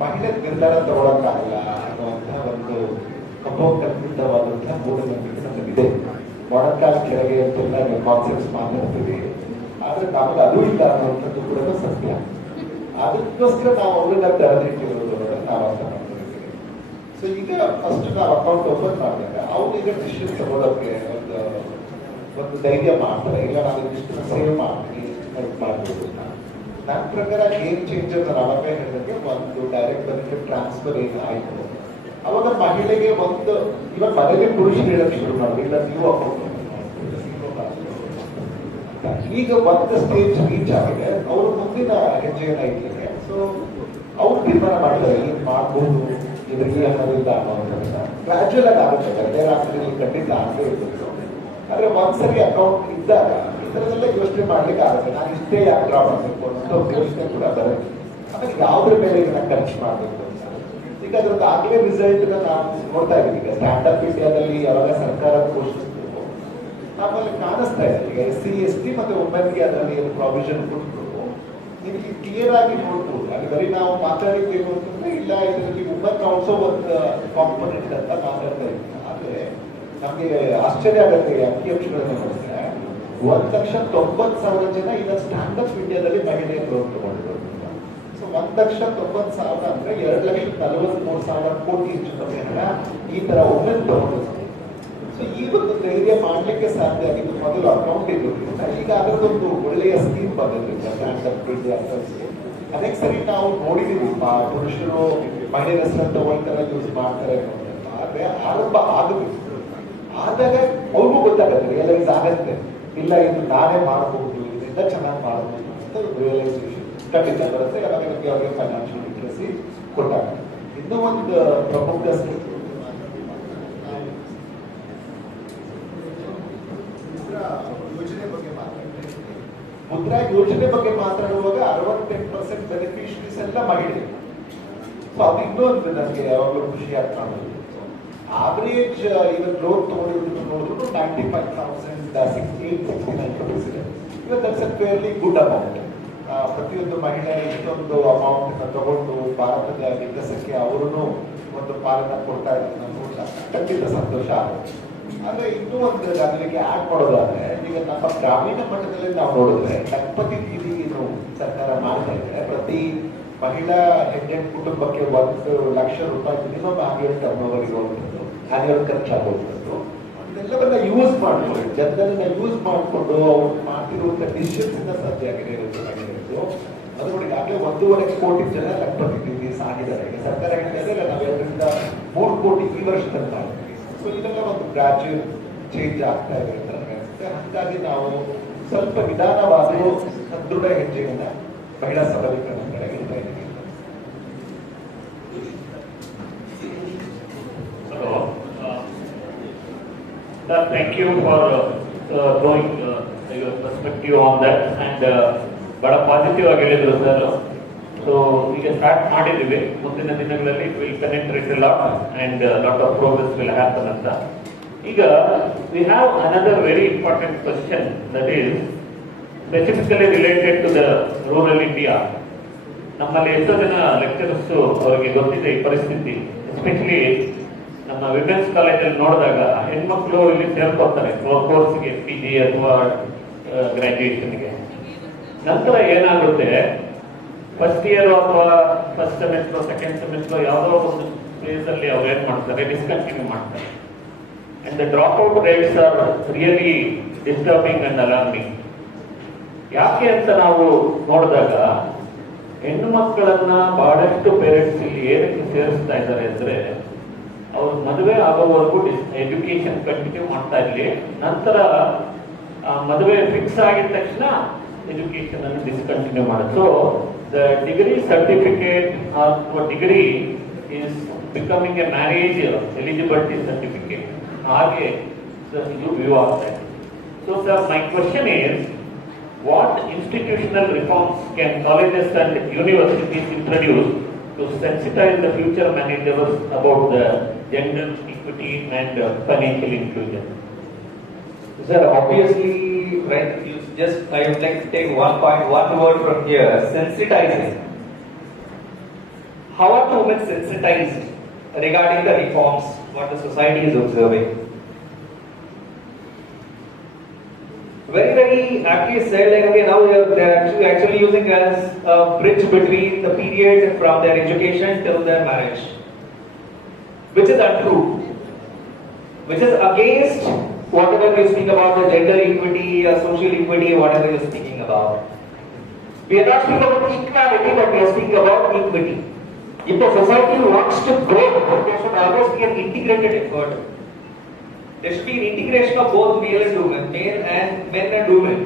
ಮಹಿಳೆ ನಿರ್ಧಾರ ತಗೊಳಕ್ಕಾಗಲ್ಲ ಅನ್ನುವಂತಹ ಒಂದು ಕಪೋಕಲ್ಪಿತವಾದಂತಹ ಮೂಢನಂಬಿಕೆ ನಮಗಿದೆ. ಮೊಣಕಾಲ ಕೆಳಗೆ ಅಂತೆಲ್ಲ ನಾವು ಕಾನ್ಸೆಪ್ಟ್ಸ್ ಮಾತಾಡ್ತೀವಿ, ಆದ್ರೆ ನಮಗೆ ಅದು ಇಲ್ಲ ಅನ್ನುವಂಥದ್ದು ಕೂಡ ಸತ್ಯ. ಅದಕ್ಕೋಸ್ಕರ ನಾವು ಅವ್ರನ್ನ ತರದಿಟ್ಟಿರೋದು ನಾವು ಅರ್ಥ ಮಾಡ್ಕೊಂಡಿದ್ದೀವಿ. ಸೊ ಈಗ ಫಸ್ಟ್ ನಾವು ಅಕೌಂಟ್ ಓಪನ್ ಮಾಡಿದಾಗ ಅವ್ರು ಈಗ ಡಿಸಿಷನ್ ತಗೊಳ್ಳೋಕೆ ಒಂದು ಧೈರ್ಯ ಮಾಡ್ತಾರೆ. ಇಲ್ಲ ನಾನು ಇಷ್ಟು ಸೇವ್ ಮಾಡ್ತೀನಿ, ಇಷ್ಟು ಹೆಲ್ಪ್ ಮಾಡ್ಬೋದು. ನನ್ನ ಪ್ರಕಾರ ಗೇಮ್ ಚೇಂಜರ್ ನಾನು ಅವಾಗ ಹೇಳಿದಂಗೆ ಒಂದು ಡೈರೆಕ್ಟ್ ಬೆನಿಫಿಟ್ ಟ್ರಾನ್ಸ್ಫರ್ ಏನು ಆಯಿತು ಅವಾಗ ಮಹಿಳೆಗೆ ಒಂದು ಇವಾಗ ಮನೆಗೆ ಪುರುಷರು ಹೇಳಕ್ಕೆ ಶುರು ಮಾಡಿದ್ರು, ಇಲ್ಲ ನೀವು ಅಕೌಂಟ್ ಈಗ ಒಂದು ಸ್ಟೇಜ್ ರೀಚ್ ಆಗಿದೆ. ಅವರು ಮುಂದಿನ ಹೆಜ್ಜೆ ಏನಾಯ್ತಿದೆ, ಸೊ ಅವ್ರು ತೀರ್ಮಾನ ಮಾಡ್ತಾರೆ ಏನು ಮಾಡ್ಬೋದು, ಇದಕ್ಕೆ ಅನ್ನೋದಿಲ್ಲ ಅನ್ನೋದನ್ನ ಗ್ರಾಜುಯಲ್ ಆಗಿ ಆಗುತ್ತೆ. ಬೇರೆ ರಾತ್ರಿಯಲ್ಲಿ ಖಂಡಿತ ಆಗೇ ಇರ್ಬೋದು. ಆದ್ರೆ ಒಂದ್ಸರಿ ಅಕೌಂಟ್ ಇದ್ದಾಗ ಇದರದೆಲ್ಲ ಯೋಚನೆ ಮಾಡ್ಲಿಕ್ಕೆ ಆಗುತ್ತೆ. ನಾನು ಇಷ್ಟೇ ಯಾಕೆ ಡ್ರಾ ಮಾಡಬೇಕು ಅನ್ನೋ ಯೋಚನೆ ಕೂಡ ಬರುತ್ತೆ. ಆಮೇಲೆ ಯಾವ್ದ್ರ ಮೇಲೆ ಇದನ್ನ ಖರ್ಚು ಮಾಡಬೇಕು ಅಂತ ಈಗ ಅದ್ರದ್ದು ಆಗಲೇ ರಿಸಲ್ಟ್ ನಾವು ನೋಡ್ತಾ ಇದೀವಿ. ಈಗ ಸ್ಟ್ಯಾಂಡಪ್ ಇಂಡಿಯಾದಲ್ಲಿ ಯಾವಾಗ ಸರ್ಕಾರ ಘೋಷಿಸಿದ್ರು ನಮ್ಮಲ್ಲಿ ಕಾಣಿಸ್ತಾ ಇದೆ. ಈಗ SC/ST ಮತ್ತೆ ವುಮೆನ್ಗೆ ಅದರಲ್ಲಿ ಏನು ಪ್ರಾವಿಷನ್ ಕೊಟ್ಟರು ನಿಮಗೆ ಕ್ಲಿಯರ್ ಆಗಿ ನೋಡ್ಬೋದು. ಅಲ್ಲಿ ಬರೀ ನಾವು ಮಾತಾಡಿದ್ದೇವೆ ಅಂತಂದ್ರೆ ಇಲ್ಲ ಇದರಲ್ಲಿ ವುಮೆನ್ ಆಲ್ಸೋ ಒಂದು ಕಾಂಪೋನೆಂಟ್ ಅಂತ ಮಾತಾಡ್ತಾ ಇದ್ದೀವಿ. ಆದ್ರೆ ನಮಗೆ ಆಶ್ಚರ್ಯ ಆಗುತ್ತೆ ಅಂಕಿಅಂಶಗಳನ್ನು ನೋಡಿದ್ರೆ 1,90,000 ಜನ ಈಗ ಸ್ಟ್ಯಾಂಡಪ್ ಇಂಡಿಯಾದಲ್ಲಿ ಮಹಿಳೆಯರು ಲೋನ್ ತಗೊಂಡಿರೋದು. ಸೊ 1,90,000 ಅಂದ್ರೆ 2,43,000 ಕೋಟಿ ಹೆಚ್ಚು ಹಣ ಈ ತರ ವುಮೆನ್ ತಗೊಂಡಿರೋದು. ಸೊ ಈ ಒಂದು ಧೈರ್ಯ ಮಾಡ್ಲಿಕ್ಕೆ ಸಾಧ್ಯ ಆಗಿದ್ದು ಮೊದಲು ಅಕೌಂಟ್ ಇರೋದ್ರಿಂದ ಈಗ ಅದರದೊಂದು ಒಳ್ಳೆಯ ಸ್ಕೀಮ್ ಬಂದಿದ್ರಿಂದ ಸ್ಟ್ಯಾಂಡಪ್ ಇಂಡಿಯಾ ಸ್ಕೀಮ್. ಅನೇಕ ಸರಿ ನಾವು ನೋಡಿದೀವಿ ಪುರುಷರು ಮಹಿಳೆಯರ ಹೆಸರನ್ನು ತಗೊಳ್ತಾರೆ, ಯೂಸ್ ಮಾಡ್ತಾರೆ ಅನ್ನೋದನ್ನ. ಆದ್ರೆ ಆರಂಭ ಆಗಬೇಕು, ಆದಾಗ ಅವ್ರಿಗೂ ಗೊತ್ತಾಗುತ್ತೆ, ರಿಯಲೈಸ್ ಆಗತ್ತೆ, ಇಲ್ಲ ಇದು ನಾನೇ ಮಾಡಬಹುದು, ಇದರಿಂದ ಚೆನ್ನಾಗಿ ಮಾಡಬಹುದು ಅಂತ ಒಂದು ರಿಯಲೈಸೇಷನ್ ಖಂಡಿತ ಬರುತ್ತೆ. ಅವಾಗ ನಮಗೆ ಅವ್ರಿಗೆ ಫೈನಾನ್ಷಿಯಲ್ ಲಿಟ್ರಸಿ ಕೊಟ್ಟಾಗ ಇನ್ನೂ ಒಂದು ಪ್ರಮುಖ ಸ್ಕೀಮ್ ಮುದ್ರಾ ಯೋಜನೆ ಬಗ್ಗೆ ಮಾತಾಡುವಾಗ 68% ಬೆನಿಫಿಷರೀಸ್ ಎಲ್ಲ ಮಹಿಳೆ. ಸೊ ಅದು ಇನ್ನೊಂದು ನನಗೆ ಯಾವಾಗಲೂ ಖುಷಿ ಆಗ್ತಾ ಇದೆ. ಆವರೇಜ್ ಇವನ್ ಲೋನ್ ತಗೊಂಡಿರೋದು ನೋಡಿದ್ರು 95,669 ಇವತ್ತು that's a fairly good amount. ಪ್ರತಿಯೊಂದು ಮಹಿಳೆ ಇಷ್ಟೊಂದು ಅಮೌಂಟ್ ತಗೊಂಡು ಭಾರತದ ವಿಕಾಸಕ್ಕೆ ಅವರು ಒಂದು ಪಾಲನ ಕೊಡ್ತಾ ಇರೋದನ್ನ ನೋಡಿದಾಗ ಖಂಡಿತ ಸಂತೋಷ ಆಗುತ್ತೆ. ಆದ್ರೆ ಇನ್ನೂ ಒಂದು ಅದಕ್ಕೆ ಆಡ್ ಮಾಡೋದಾದ್ರೆ, ಈಗ ನಮ್ಮ ಗ್ರಾಮೀಣ ಮಟ್ಟದಲ್ಲಿ ನಾವು ನೋಡಿದ್ರೆ ಲಖಪತಿ ದೀದಿಯನ್ನು ಸರ್ಕಾರ ಮಾಡ್ತಾ ಇದ್ರೆ ಪ್ರತಿ ಮಹಿಳಾ ಹೆಣ್ಣು ಕುಟುಂಬಕ್ಕೆ 1,00,000 ರೂಪಾಯಿ ಮಿನಿಮಮ್ ಆನ್ಯುವಲ್ ಟರ್ನ್ ಓವರ್ ಇರುವಂಥದ್ದು, ಆನ್ಯುವಲ್ ಖರ್ಚಾಗುವಂಥದ್ದು, ಇದೆಲ್ಲವನ್ನ ಯೂಸ್ ಮಾಡಿಕೊಂಡು ಜನರನ್ನ ಯೂಸ್ ಮಾಡಿಕೊಂಡು ಅವ್ರು ಮಾಡ್ತಿರುವಂಥ ಡಿಸಿಷನ್ಸ್ ಇಂದ ಸಾಧ್ಯ ಆಗಿದೆ ಇರುತ್ತೆ ಮಹಿಳೆಯರು. ಅದು ನೋಡಿ ಈಗಾಗಲೇ 1.5 ಕೋಟಿ ಜನ ಲಖಪತಿ ದೀದಿ ಸಾಗಿದ್ದಾರೆ. ಈಗ ಸರ್ಕಾರ ಹೇಳಿದ್ರೆ ನಾವು 2-3 ಕೋಟಿ ಈ ವರ್ಷದಲ್ಲಿ ಮಾಡ್ತೀವಿ. ಸೊ ಇದೆಲ್ಲ ಒಂದು ಗ್ರಾಜುಯಲ್ ಚೇಂಜ್ ಆಗ್ತಾ ಇದೆ ಅಂತ ನನಗೆ ಅನಿಸುತ್ತೆ. ಹಾಗಾಗಿ ನಾವು ಸ್ವಲ್ಪ ನಿಧಾನವಾದರೂ ಸದೃಢ ಹೆಜ್ಜೆಯನ್ನ ಮಹಿಳಾ ಸಬಲೀಕರಣ ಕಡೆಗೆ ಇಡ್ತಾ ಇದ್ದೀವಿ. Sir, thank you for going your perspective on that, and ಬಹಳ ಪಾಸಿಟಿವ್ ಆಗಿ ಹೇಳಿದ್ರು ಸರ್. ಸೊ ಈಗ ಸ್ಟಾರ್ಟ್ ಮಾಡಿದ್ದೀವಿ, ಮುಂದಿನ ದಿನಗಳಲ್ಲಿ it will penetrate lot and lot of progress will happen ಅಂತ. ಈಗ we have another very important question that is specifically related to the rural India. ನಮ್ಮಲ್ಲಿ ಎಷ್ಟೋ ಜನ ಲೆಕ್ಚರರ್ಸ್ ಅವರಿಗೆ ಗೊತ್ತಿದೆ ಈ ಪರಿಸ್ಥಿತಿ. ಎಸ್ಪೆಷಲಿ ನಮ್ಮ ವಿಮೆನ್ಸ್ ಕಾಲೇಜಲ್ಲಿ ನೋಡಿದಾಗ ಹೆಣ್ಮಕ್ಳು ಇಲ್ಲಿ ಸೇರ್ಕೊಳ್ತಾರೆ ಕೋರ್ಸ್ಗೆ, PG ಅಥವಾ ಗ್ರಾಜ್ಯುಯೇಷನ್ಗೆ. ನಂತರ ಏನಾಗುತ್ತೆ, ಫಸ್ಟ್ ಇಯರ್ ಅಥವಾ ಫಸ್ಟ್ ಸೆಮಿಸ್ಟರ್, ಸೆಕೆಂಡ್ ಸೆಮಿಸ್ಟರ್ ಯಾವುದೋ ಒಂದು ಪ್ಲೇಸ್ ಅಲ್ಲಿ ಅವ್ರು ಏನ್ ಮಾಡ್ತಾರೆ, ಡಿಸ್ಕಂಟಿನ್ಯೂ ಮಾಡ್ತಾರೆ. And the drop out rates are really disturbing and alarming. ಯಾಕೆ ಅಂತ ನಾವು ನೋಡಿದಾಗ ಹೆಣ್ಣು ಮಕ್ಕಳನ್ನ ಬಹಳಷ್ಟು ಪೇರೆಂಟ್ಸ್ ಇಲ್ಲಿ ಏನಕ್ಕೆ ಸೇರಿಸ್ತಾ ಇದ್ದಾರೆ ಅಂದ್ರೆ, ಅವ್ರ ಮದುವೆ ಆಗೋವರೆಗೂ ಎಜುಕೇಶನ್ ಕಂಟಿನ್ಯೂ ಮಾಡ್ತಾ ಇರ್ಲಿ, ನಂತರ ಮದುವೆ ಫಿಕ್ಸ್ ಆಗಿದ ತಕ್ಷಣ ಎಜುಕೇಶನ್ ಅನ್ನು ಡಿಸ್ಕಂಟಿನ್ಯೂ ಮಾಡೋದು. ಸೊ ದ ಡಿಗ್ರಿ ಸರ್ಟಿಫಿಕೇಟ್ ಅಥವಾ degree is becoming A marriage eligibility certificate. ಹಾಗೆ ಇದು ವ್ಯೂ ಆಗ್ತಾ ಇದೆ. So sir, my question is, what institutional reforms can colleges and universities introduce to sensitize the future managers about the gender equity and financial inclusion? Sir, obviously, right, I would like to take one word from here, sensitizing. How are women sensitized regarding the reforms, what the society is observing? Very, very aptly said, like, okay, now they're actually using as a bridge between the period from their education till their marriage, which is untrue, which is against whatever we speak about the gender equity or social equity, whatever you're speaking about. We are not speaking about equality, but we are speaking about equity. If the society wants to grow, there should always be an integrated effort. There should be an integration of both male and women, male and men and women.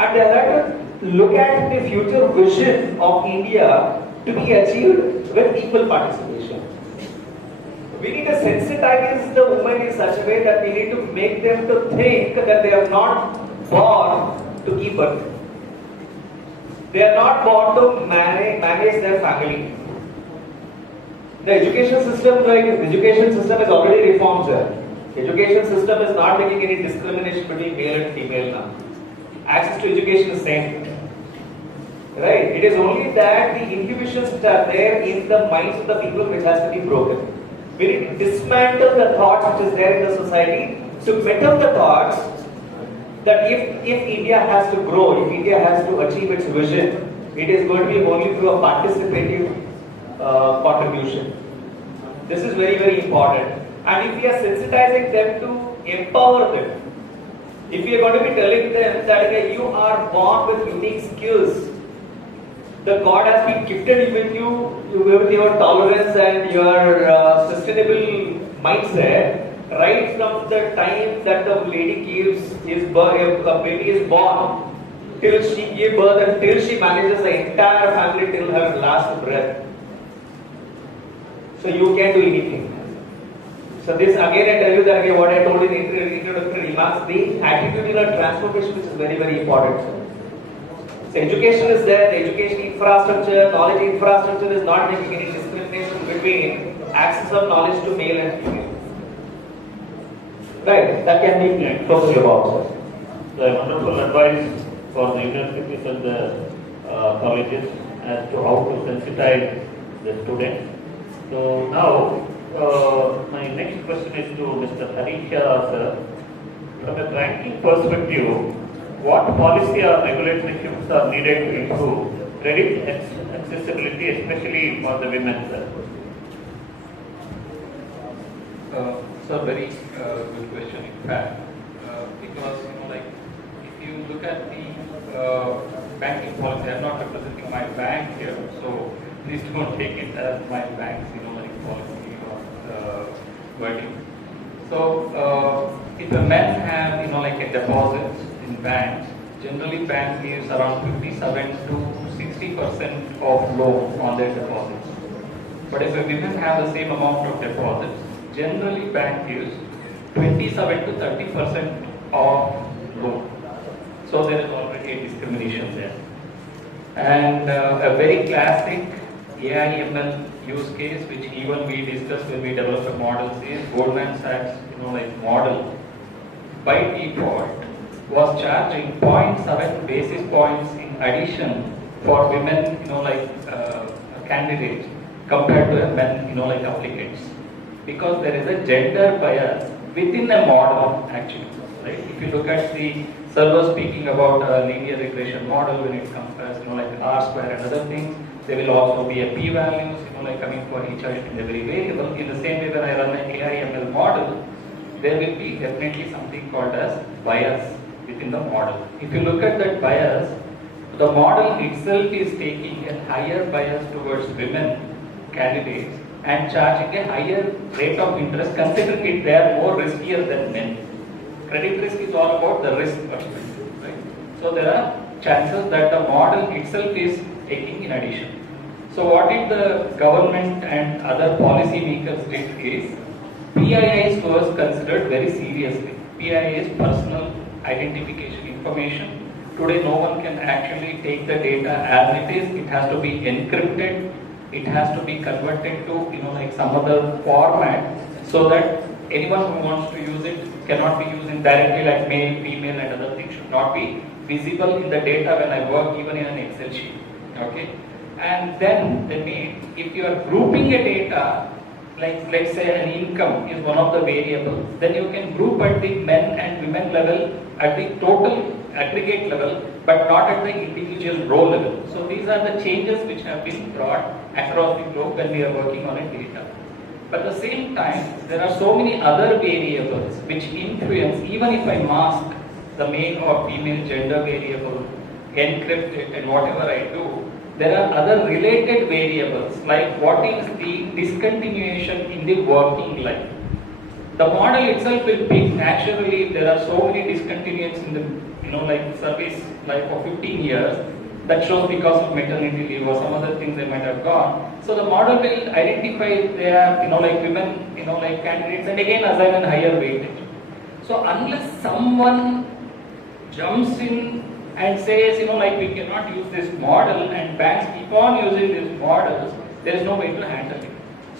And they have to look at the future vision of India to be achieved with equal participation. We need to sensitize the women in such a way that we need to make them to think that they are not born to give birth. They are not born to manage their family. The education system is already reformed, sir. Education system is not making any discrimination between male and female now. Access to education is same. Right? It is only that the inhibitions which are there in the minds of the people which has to be broken. We need to dismantle the thoughts which is there in the society, to metal the thoughts that if India has to grow, if India has to achieve its vision, it is going to be only through a participative contribution. This is very, very important. And if we are sensitizing them to empower them, if we are going to be telling them that okay, you are born with unique skills, that God has been gifted with you with your tolerance and your sustainable mindset, right from the time that the lady gives his birth, a baby is born, till she gives birth and till she manages the entire family till her last breath. So you can do anything. So this again I tell you that again what I told in the introductory remarks, the attitudinal transformation which is very, very important. So education is there, the education infrastructure, knowledge infrastructure is not making any discrimination between access of knowledge to male and female. Right, that can be focused about. The wonderful advice for the universities and the colleges as to how to sensitize the students. So now, my next question is to Mr. Harisha sir. From a banking perspective, what policy or regulatory shifts are needed to improve credit accessibility, especially for the women, sir? So very good question in fact, because like if you look at the banking policy, I'm not representing my bank here, so please don't take it as my bank's like policy or wording. So if a man have like a deposit in banks, generally bank gives around 57 to 60% of loan on their deposits. But if a women have the same amount of deposits, generally bank gives 27 to 30% of loan. So there is already a discrimination there. And a very classic AI/ML use case, which even we discussed when we developed the models, is Goldman Sachs, like model by default was charging 0.7 basis points in addition for women, candidates compared to men, like applicants, because there is a gender bias within a model actually. Right? If you look at the server speaking about a linear regression model when it compares, like R square and other things, there will also be a p-values, coming for each and every variable. In the same way, when I run an AI/ML model, there will be definitely something called as bias within the model. If you look at that bias, the model itself is taking a higher bias towards women candidates and charging a higher rate of interest, considering it they are more riskier than men. Credit risk is all about the risk perspective, right? So there are chances that the model itself is taking in addition. So what did the government and other policy makers did is, PIIs was considered very seriously. PII is personal identification information. Today no one can actually take the data as it is. It has to be encrypted. It has to be converted to like some other format, so that anyone who wants to use it cannot be used directly, like male, female and other things should not be visible in the data when I work even in an Excel sheet. Okay? And then they made, if you are grouping a data, like let's say an income is one of the variables, then you can group at the men and women level, at the total aggregate level, but not at the individual row level. So these are the changes which have been brought across the globe when we are working on a data. But at the same time, there are so many other variables which influence, even if I mask the male or female gender variable, encrypt it and whatever I do, there are other related variables, like what is the discontinuation in the working life. The model itself will pick naturally if there are so many discontinuations in the like service life of 15 years, that shows because of maternity leave or some other things they might have gone. So the model will identify if they are like women like candidates, and again assign a higher weightage. So unless someone jumps in and says like we cannot use this model, and banks keep on using these models, there is no way to handle it.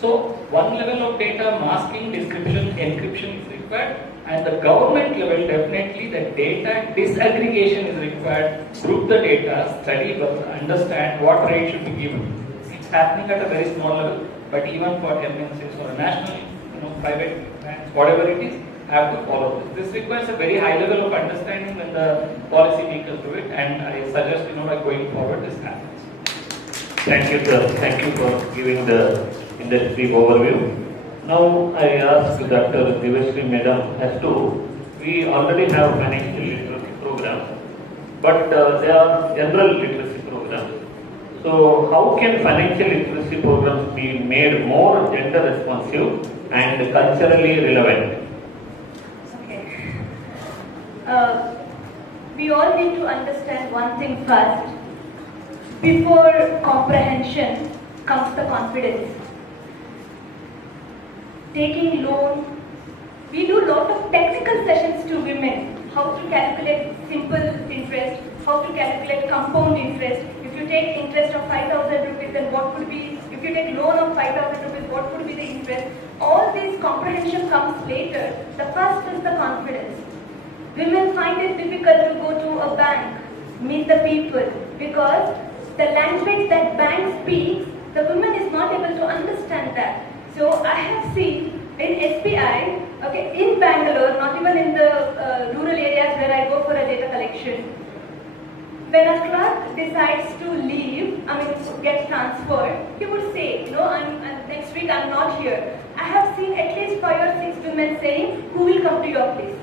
So one level of data masking, description, encryption is required, and the government level definitely the data disaggregation is required. Group the data, study, understand what rate should be given. It's happening at a very small level, but even for MNCs or national, private banks, whatever it is, have to follow this. This requires a very high level of understanding when the policy makers do it, and I suggest like going forward this happens. Thank you, sir. Thank you for giving the industry overview. Now I ask Dr. Divyashree Madam as to, we already have financial literacy programs, but they are general literacy programs. So how can financial literacy programs be made more gender responsive and culturally relevant? Okay. We all need to understand one thing first. Before comprehension comes the confidence. Taking loan, we do a lot of technical sessions to women, how to calculate simple interest, how to calculate compound interest. If you take interest of 5,000 rupees, then what would be, if you take loan of 5,000 rupees, what would be the interest? All this comprehension comes later. The first is the confidence. Women find it difficult to go to a bank, meet the people, because the language that bank speaks, the woman is not able to understand that. So I have seen in SBI, okay, in Bangalore, not even in the rural areas where I go for a data collection, when a clerk decides to leave, get transferred, he would say, next week I'm not here. I have seen at least 5 or 6 women saying, who will come to your place?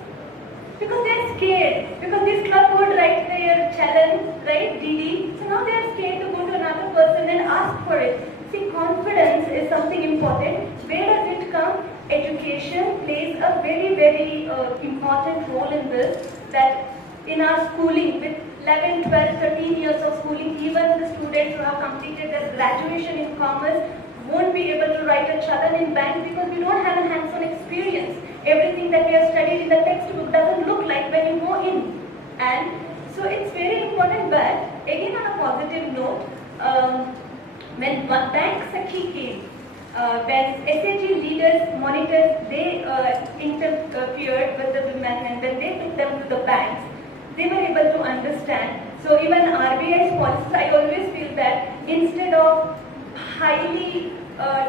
Because they're scared. Because this clerk would write their challenge, right, DD. So now they're scared to go to another person and ask for it. See, confidence is something important. Where does it come? Education plays a very, very important role in this. That in our schooling, with 11, 12, 13 years of schooling, even the students who have completed their graduation in commerce won't be able to write a challan in bank because we don't have a hands-on experience. Everything that we have studied in the textbook doesn't look like when you go in. And so it's very important. But again, on a positive note, when Bank Sakhi came, when SAG leaders, monitors, they interfered with the women, and when they took them to the banks, they were able to understand. So even RBI's policies, I always feel that instead of highly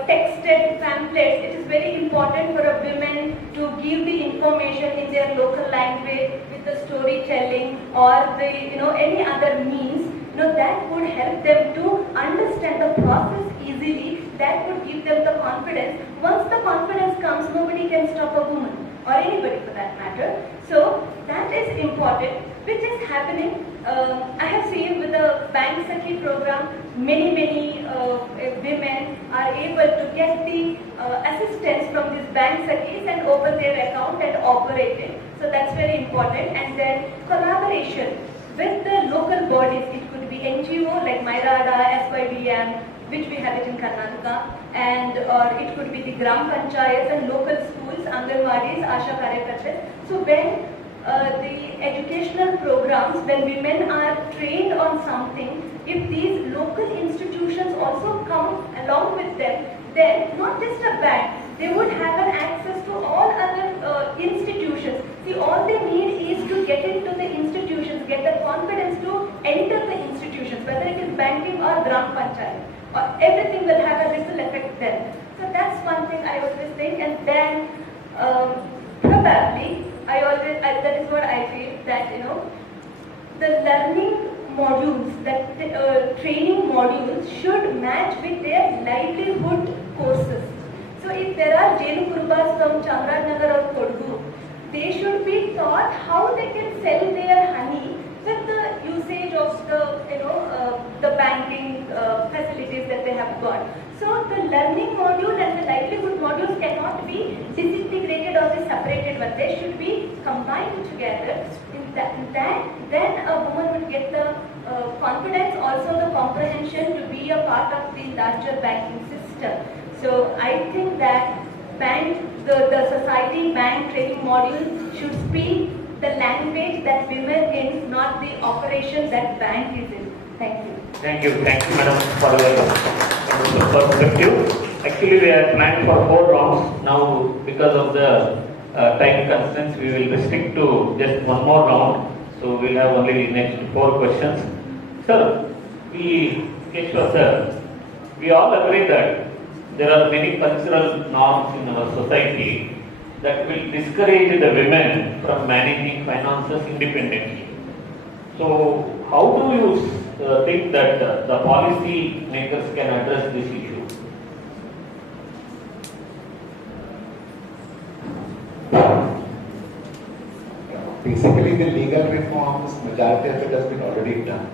texted pamphlets, it is very important for a woman to give the information in their local language with the storytelling or the any other means. That would help them to understand the process easily. That would give them the confidence. Once the confidence comes, nobody can stop a woman or anybody for that matter. So that is important, which is happening. I have seen with the Bank Sakhi program, many women are able to get the assistance from these Bank Sakhis and open their account and operate it. So that's very important. And then collaboration with the local bodies. It could be NGO like Mairada, SYBM, which we have it in Karnataka, and or it could be the Gram Panchayats and local schools, Anganwadis, Asha Karyakartas. So when the educational programs, when women are trained on something, if these local institutions also come along with them, then not just a bank, they would have an access to all other institutions. See, all they need is to get into the institutions, get the confidence to enter the institutions, whether it is banking or Gram Panchayat. Everything will have a ripple effect then. So that's one thing I always think. And then probably that is what I feel, that the learning modules, that training modules should match with their livelihood courses. So if there are Jenu Kurbas from Chamarajanagar or Kodugu, they should be taught how they can sell their honey with the usage of the banking facilities that they have got. So the learning module and the livelihood modules cannot be disintegrated or separated, but they should be combined together. In that, then a woman will get the confidence, also the comprehension to be a part of the larger banking system. So I think that the society bank training module should speak the language that women in, not the operation that bank is in. Thank you. Thank you, madam, for your perspective. Actually, we are planned for 4 rounds. Now, because of the time constraints, we will restrict to just one more round. So we'll have only next 4 questions. Sir, KESHAVA sir, we all agree that there are many cultural norms in our society that will discourage the women from managing finances independently. So, how do you think that the policy makers can address this issue? Basically, the legal reforms, majority of it has been already done.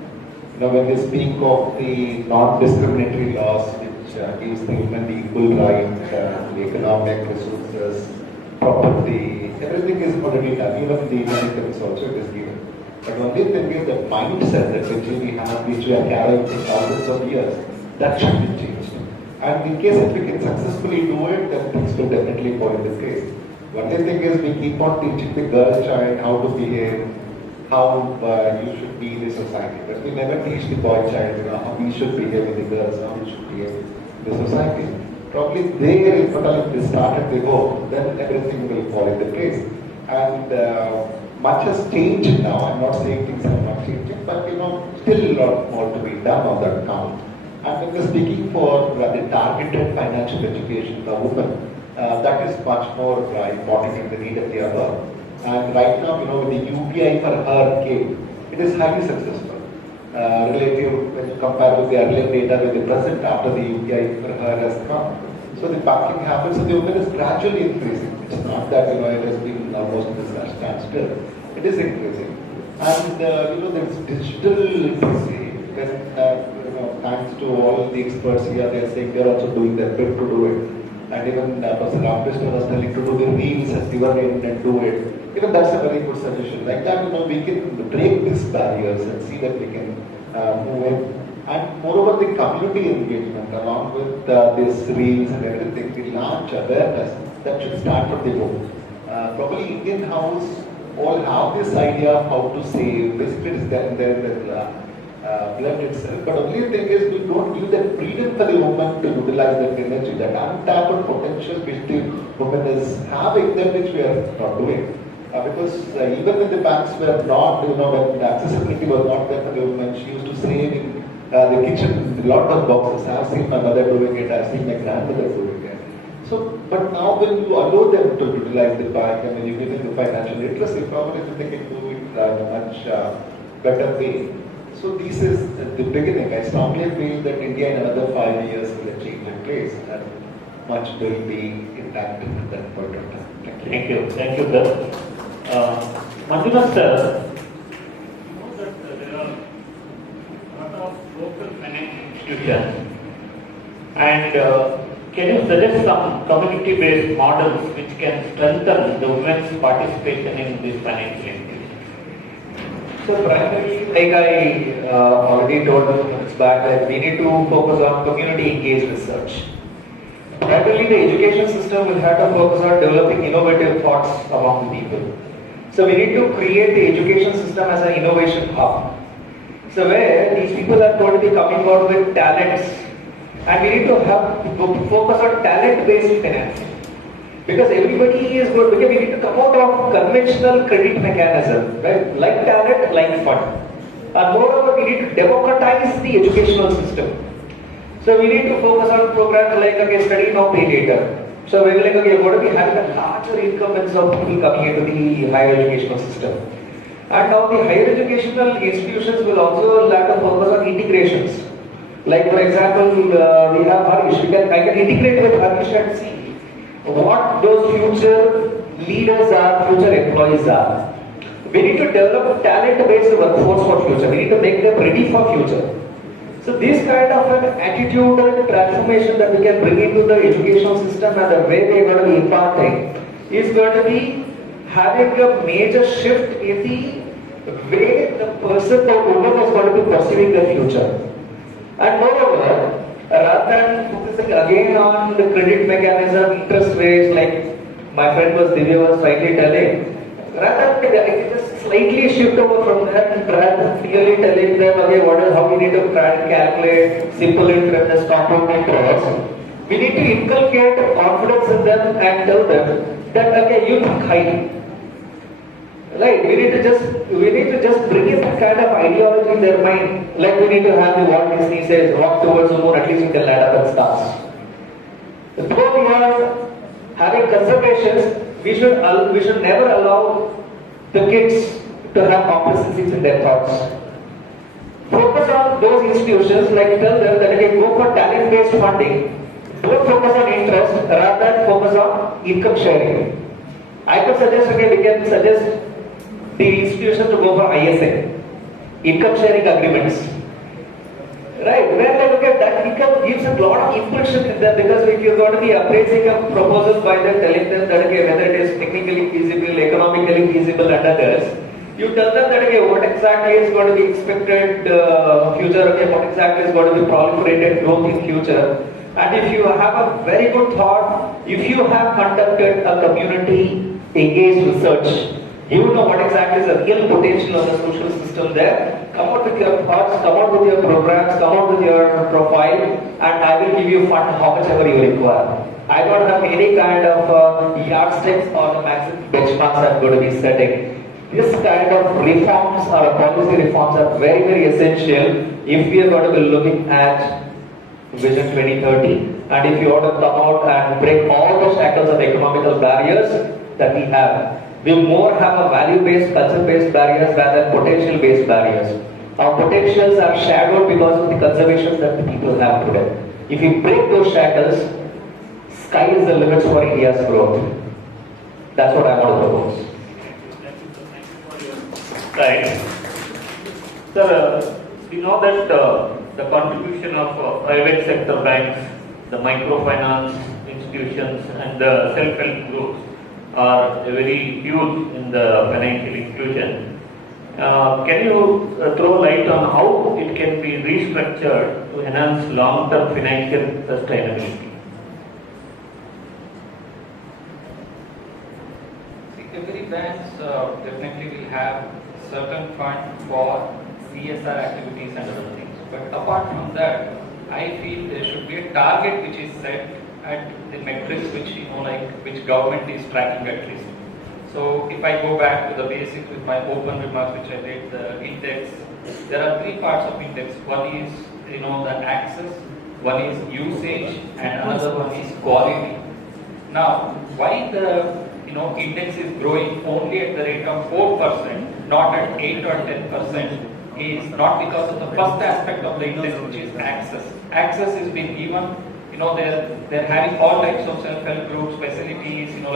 When they speak of the non-discriminatory laws, which gives the women the equal right, the economic resources, property, everything is already done. Even the Americans also it is given. But only thing is the mindset that we have, which we are carrying for thousands of years, that should be changed. And in case if we can successfully do it, then things will definitely fall into place. Only thing is we keep on teaching the girl child how to behave, how you should be in the society. But we never teach the boy child, how we should behave with the girls, how we should behave in the society. Probably there, if they start at the home, then everything will fall into place. And much has changed now. I'm not saying things are not changing, but still a lot more to be done on that count. And when we're speaking for the targeted financial education for women, that is much more important in the need of the other. And right now, with the UPI for her came, it is highly successful. Relative when you compare with the earlier data with the present after the UPI for her has come. So the backing happens, so the women is gradually increasing. It's not that it has been almost in this standstill. It is increasing. And there's digital literacy. When thanks to all the experts here, they are saying they are also doing their bit to do it. And even Professor Ramkrishna was telling to do the reels as given in and do it. Even that's a very good suggestion. Like that, we can break these barriers and see that we can move in. And moreover, the community engagement along with these reels and everything, the large awareness that should start from the home. Probably Indian house all have this idea of how to save. Basically, it's there in their blood itself. But only thing is, we don't give that freedom for the woman to utilize that energy, that untapped potential which the woman is having, that which we are not doing. Because even when the banks were not, when the accessibility was not there for the woman, she used to save in the kitchen, a lot of boxes. I've seen my mother doing it, I've seen my grandmother doing it. So, but now when you allow them to utilize the bank and when you give them the financial literacy, probably they can do it in a much better way. So this is the beginning. I strongly feel that India in another 5 years will change in place and much will be intact at that point of time. Thank you. Thank you, sir. Manjunath sir, you know that there are a lot of local financial institutions, and can you suggest some community-based models which can strengthen the women's participation in these financial institutions? So primarily, like I already told a few minutes back, that we need to focus on community-engaged research. Primarily, the education system will have to focus on developing innovative thoughts among the people. So we need to create the education system as an innovation hub. So where these people are going to be coming out with talents, and we need to have focus on talent-based finance. Because everybody is good, because we need to come out of conventional credit mechanism, right? Like talent, like fund. And moreover, we need to democratize the educational system. So we need to focus on programs like, okay, study now, pay later. So we will like, okay, what do we have a larger incumbents of people coming into the higher educational system. And now the higher educational institutions will also have to focus on integrations. Like for example, we have Harish. I can integrate with Harish and see what those future leaders are, future employees are. We need to develop talent-based workforce for future. We need to make them ready for future. So this kind of an attitudinal transformation that we can bring into the educational system and the way they are going to be imparting is going to be having a major shift in the way the person or woman is going to be perceiving the future. And moreover, rather than focusing again on the credit mechanism, interest rates, like my friend Divya was rightly telling, rather than just slightly shift over from that and rather than clearly telling them, okay, how we need to try and calculate simple interest and compound interest, we need to inculcate confidence in them and tell them that, okay, you think highly. Right, we need to just bring in that kind of ideology in their mind. Like we need to have the Walt Disney says, walk towards the moon, at least you can land up and stars. Though we are having conservations, we should never allow the kids to have complacencies in their thoughts. Focus on those institutions, like tell them that okay, go for talent-based funding. Don't focus on interest, rather than focus on income sharing. I could suggest, okay, we can suggest the institutions to go for ISA, income sharing agreements. Right, where like, okay, that income gives a lot of impulsion in them, because if you're going to be appraising a proposal by them, telling them that okay, whether it is technically feasible, economically feasible and others, you tell them that okay, what exactly is going to be expected future, okay, what exactly is going to be proliferated growth in future. And if you have a very good thought, if you have conducted a community engaged research, you know what exactly is the real potential of the social system there. Come out with your thoughts, come out with your programs, come out with your profile, and I will give you fund how much ever you require. I don't have any kind of yardsticks or the maximum benchmarks I'm going to be setting. this kind of reforms or policy reforms are very, very essential if we are going to be looking at Vision 2030, and if you want to come out and break all the shackles of economical barriers that we have. We more have a value-based, culture-based barriers rather than potential-based barriers. Our potentials are shadowed because of the conservations that the people have today. If we break those shackles, sky is the limit for India's growth. That's what I want to propose. Right. Sir, we know that the contribution of private sector banks, the microfinance institutions and the self-help groups are very huge in the financial inclusion. Can you throw light on how it can be restructured to enhance long-term financial sustainability? Every bank definitely will have certain fund for CSR activities and other things. But apart from that, I feel there should be a target which is set at the metrics which which government is tracking at least. So if I go back to the basics with my open remarks which I did, the index, there are three parts of index. One is the access, one is usage, and another one is quality. Now, why the index is growing only at the rate of 4%, not at 8 or 10%, is not because of the first aspect of the index, which is access. Access is being given, they're having all types of self-help groups, facilities, and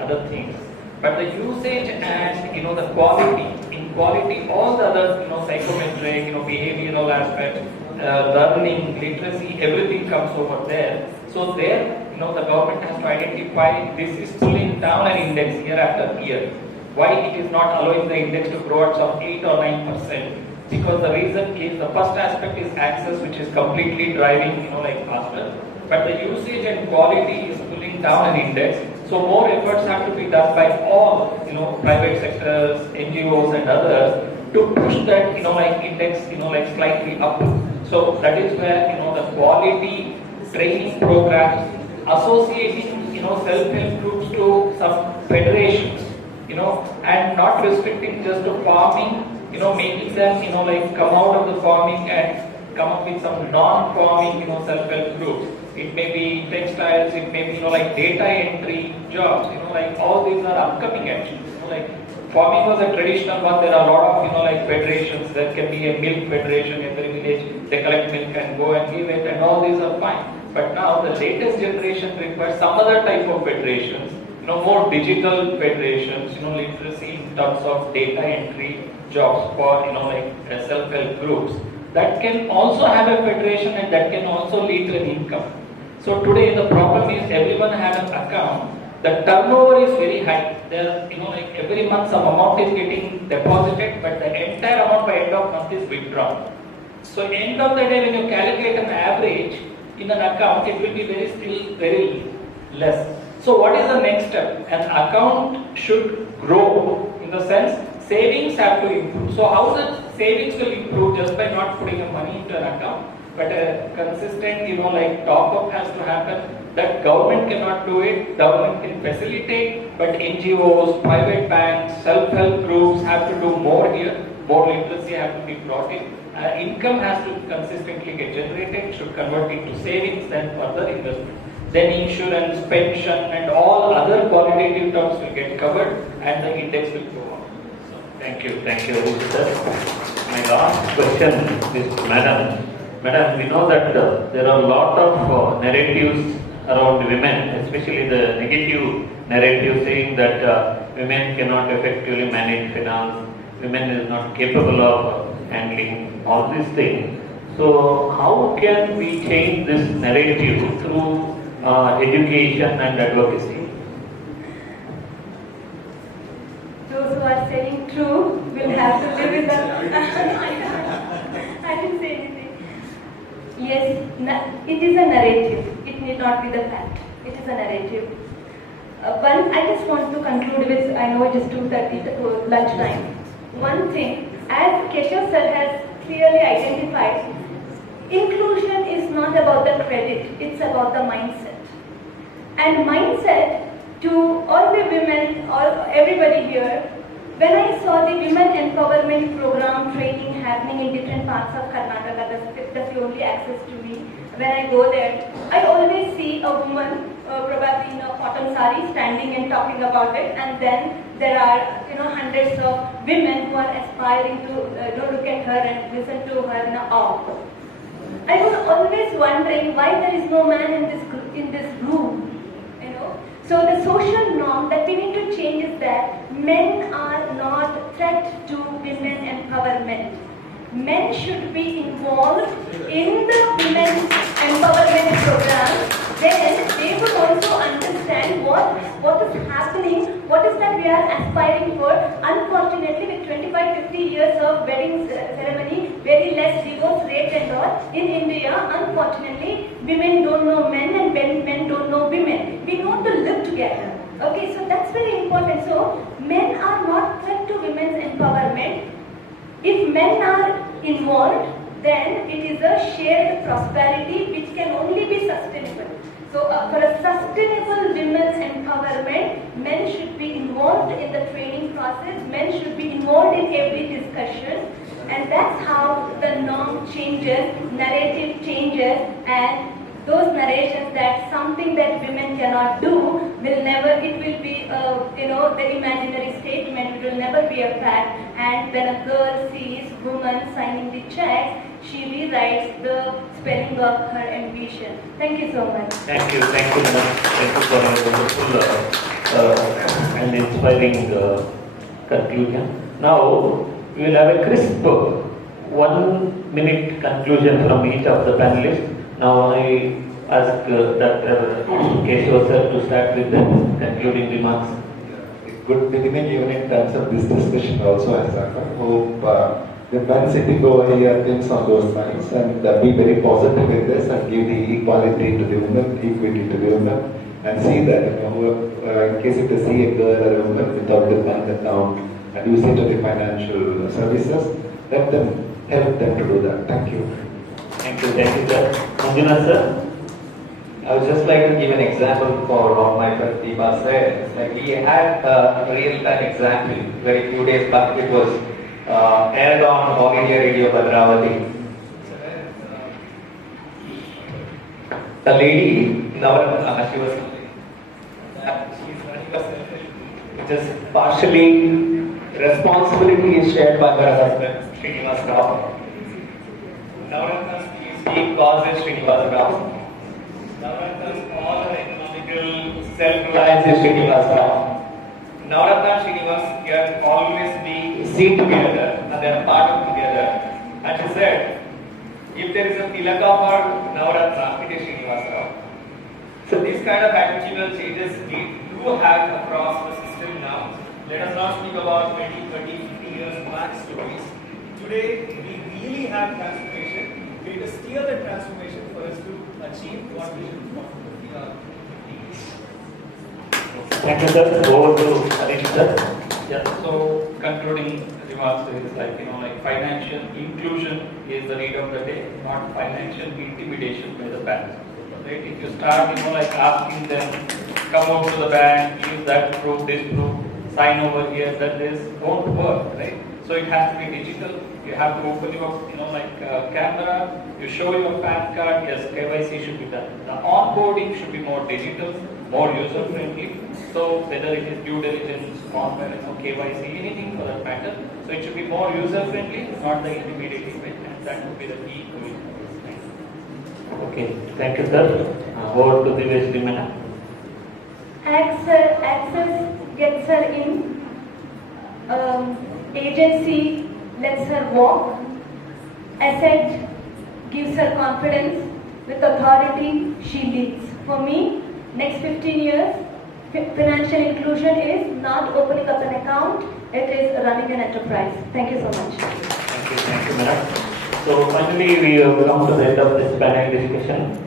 other things. But the usage and the quality, in quality, all the other psychometric, behavioral aspects, learning, literacy, everything comes over there. So there, the government has to identify this is pulling down an index year after year. Why it is not allowing the index to grow at some 8 or 9%? Because the reason is the first aspect is access, which is completely driving, faster. But the usage and quality is pulling down an index. So more efforts have to be done by all, private sectors, NGOs and others to push that, index, slightly up. So that is where, the quality training programs, associating, self-help groups to some federations, and not restricting just to farming, making them, come out of the farming and come up with some non-farming, self-help groups. It may be textiles, it may be, data entry jobs, all these are upcoming actually. Farming was a traditional one, there are a lot of, federations. There can be a milk federation, every village, they collect milk and go and give it, and all these are fine. But now the latest generation requires some other type of federations, more digital federations, literacy in terms of data entry jobs for, self-help groups. That can also have a federation and that can also lead to an income. So today the problem is everyone has an account. The turnover is very high. There, every month some amount is getting deposited, but the entire amount by end of month is withdrawn. So end of the day, when you calculate an average in an account, it will be still very less. So what is the next step? An account should grow in the sense savings have to improve. So how the savings will improve just by not putting the money into an account, but a consistent, top up has to happen. That government cannot do it, government can facilitate, but NGOs, private banks, self-help groups have to do more here, more literacy have to be brought in. Income has to consistently get generated, should convert into savings, then further investment. Then insurance, pension and all other qualitative terms will get covered and the index will go on. So, thank you, sir. My last question is to Madam. Madam, we know that there are a lot of narratives around women, especially the negative narrative saying that women cannot effectively manage finance, women is not capable of handling all these things. So how can we change this narrative through education and advocacy? Those who are saying true will have to live with them. I didn't say anything. Yes, it is a narrative. It need not be the fact. It is a narrative. I just want to conclude with, I know it is 2:30 lunchtime. One thing, as Keshav sir has clearly identified, inclusion is not about the credit, it's about the mindset. And mindset to all the women or everybody here, when I saw about the women empowerment program training happening in different parts of Karnataka. That's the only access to me. When I go there, I always see a woman, probably in a cotton sari, standing and talking about it, and then there are hundreds of women who are aspiring to look at her and listen to her in awe. I was always wondering why there is no man in this room. So the social norm that we need to change is that men are not threat to women empowerment. Men should be involved in the women empowerment program. Then they would also understand what is happening, what is that we are aspiring for. Unfortunately, with 25-50 years of wedding ceremony, very less divorce rate and all, in India, unfortunately, women don't know men and men don't know women. We know to live together. Okay, so that's very important. So men are not threat to women's empowerment. If men are involved, then it is a shared prosperity which can only be sustainable. So for a sustainable women's empowerment, men should be involved in the training process, men should be involved in every discussion, and that's how the norm changes, narrative changes, and those narrations that something that women cannot do will never, it will be, the imaginary statement, it will never be a fact. And when a girl sees woman signing the check, she rewrites the spelling of her ambition. Thank you so much. Thank you, madam. Thank you for a wonderful and inspiring conclusion. Now, we will have a crisp 1 minute conclusion from each of the panelists. Now I ask Dr. KESHAVA sir to start with the concluding remarks. It could remain even in terms of this discussion also, as I hope the men sitting over here thinks on those lines and be very positive in this and give the equality to the women, equity to the women, and see that in case if they see a girl or a woman without the bank account and use it to the financial services, let them help them to do that. Thank you. Thank you, sir. Manjunath sir. I would just like to give an example for what my friend Deepa said. It's like we had a real-time example very few days back. It was aired on All India Radio Bhadravati. A lady, she was just partially responsibility is shared by her husband, Srinivas Rao. Navaratna's PhD causes Srinivas Rao. Navaratna's all her economical self-reliance is Srinivas Rao. Navaratna and Srinivas can always be seen together and they are part of together. And she said, if there is a tilaka for Navaratna, it is Srinivas Rao. So these kind of attitudinal changes we do have across the system now. Let us not speak about 20, 30, 50 years back stories. Today, we really have transformation. We need to steer the transformation for us to achieve what we should want. Thank you, sir. Over to Harish sir. Yeah, so concluding remarks is like financial inclusion is the need of the day, not financial intimidation by the banks. Right? If you start asking them, come out to the bank, use that proof, this proof, sign over here, that this won't work, right? So it has to be digital. You have to open your camera, you show your PAN card, yes, KYC should be done. The onboarding should be more digital, more user friendly. So whether it is due diligence, KYC, anything for that matter. So it should be more user friendly, not the intimidating way, and that would be the key to it. Okay, thank you, sir. Over to Divyashree madam. Access gets her in. Agency lets her walk. Ascent gives her confidence. With authority, she leads. For me, next 15 years, financial inclusion is not opening up an account, it is running an enterprise. Thank you so much. Thank you, madam. So finally, we have come to the end of this panel discussion.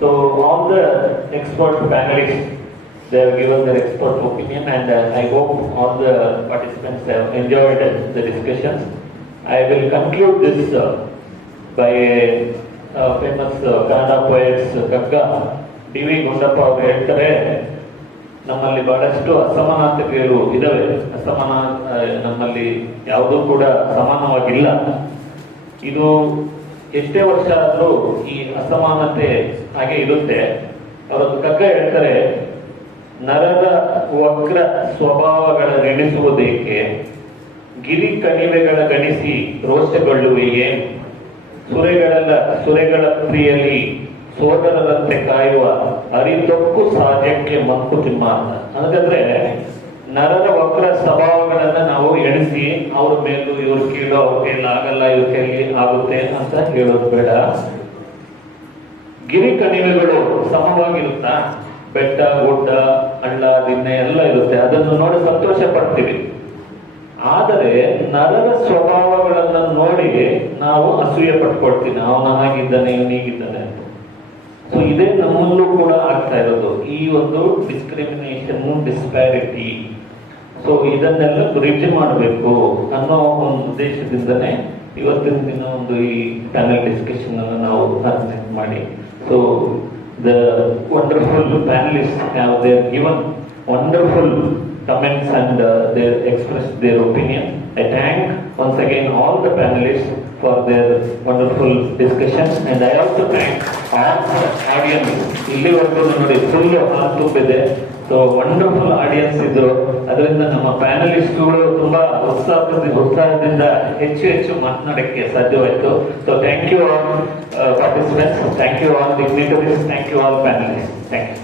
So all the expert panelists, they have given their expert opinion, and I hope all the participants have enjoyed the discussions. I will conclude this by a famous Kannada poet Kagga D.V. Gundappa ಅವರು ಹೇಳ್ತಾರೆ, ನಮ್ಮಲ್ಲಿ ಬಹಳಷ್ಟು ಅಸಮಾನತೆಗಳು ಇದಾವೆ. ನಮ್ಮಲ್ಲಿ ಯಾವುದೂ ಕೂಡ ಸಮಾನವಾಗಿಲ್ಲ. ಇದು ಎಷ್ಟೇ ವರ್ಷ ಆದರೂ ಈ ಅಸಮಾನತೆ ಹಾಗೆ ಇರುತ್ತೆ. ಅವರೊಂದು ಕಗ್ಗ ಹೇಳ್ತಾರೆ, ನರದ ವಕ್ರ ಸ್ವಭಾವಗಳ ಗಣಿಸುವುದೇಕೆ, ಗಿರಿ ಕಣಿವೆಗಳ ಗಣಿಸಿ ರೋಷಗೊಳ್ಳುವೆಯೇ, ಸುರೆಗಳ ಪ್ರಿಯಲಿ ಸೋದರರಂತೆ ಕಾಯುವ ಅರಿತೊಕ್ಕು ಸಾಧ್ಯಕ್ಕೆ ಮಂಕುತಿಮ್ಮ ಅಂತ. ಹಾಗಾದ್ರೆ ನರರ ವಕ್ರ ಸ್ವಭಾವಗಳನ್ನ ನಾವು ಎಣಿಸಿ ಅವ್ರ ಮೇಲೂ ಇವ್ರ ಕೀಳು, ಅವ್ರ ಕೈಯಲ್ಲಿ ಆಗಲ್ಲ, ಇವ್ರ ಕೈಯಲ್ಲಿ ಆಗುತ್ತೆ ಅಂತ ಹೇಳೋದು ಬೇಡ. ಗಿರಿ ಕಣಿವೆಗಳು ಸಮವಾಗಿರುತ್ತಾ? ಬೆಟ್ಟ, ಗುಡ್ಡ, ಹಳ್ಳ, ದಿಣ್ಣೆ ಎಲ್ಲ ಇರುತ್ತೆ. ಅದನ್ನು ನೋಡಿ ಸಂತೋಷ ಪಡ್ತೀವಿ. ಆದರೆ ನರರ ಸ್ವಭಾವಗಳನ್ನು ನೋಡಿ ನಾವು ಅಸೂಯೆ ಪಟ್ಕೊಳ್ತೀವಿ. ಅವನ ಹಾಗಿದ್ದಾನೆ, ಇವನಿಗಿದ್ದಾನೆ ಅಂತ. ಸೊ ಇದೇ ನಮ್ಮಲ್ಲೂ ಕೂಡ ಆಗ್ತಾ ಇರೋದು, ಈ ಒಂದು ಡಿಸ್ಕ್ರಿಮಿನೇಷನ್, ಡಿಸ್ಪ್ಯಾರಿಟಿ. ಸೊ ಇದನ್ನೆಲ್ಲ ಬ್ರಿಡ್ಜ್ ಮಾಡಬೇಕು ಅನ್ನೋ ಒಂದು ಉದ್ದೇಶದಿಂದನೇ ಇವತ್ತಿನ ದಿನ ಒಂದು ಈ ಪ್ಯಾನೆಲ್ ಡಿಸ್ಕಷನ್ ಅನ್ನು ನಾವು ಆರ್ಗನೈಸ್ ಮಾಡಿ. So the wonderful panellist have their given wonderful comments and they expressed their opinion. I thank once again all the panelists for their wonderful discussion, and I also thank all the audience. ಇಲ್ಲಿವರೆಗೂ ನೋಡಿ full ಹಾಲ್ ತುಂಬಿದೆ. So wonderful audience ಇದ್ರು. ಅದರಿಂದ ನಮ್ಮ ಪ್ಯಾನಲಿಸ್ಟ್ಗಳು ತುಂಬಾ ಉತ್ಸಾಹದಿಂದ ಹೆಚ್ಚು ಮಾತನಾಡಕ್ಕೆ ಸಾಧ್ಯವಾಯಿತು. So thank you all participants, thank you all dignitaries, thank you all panelist, thank you.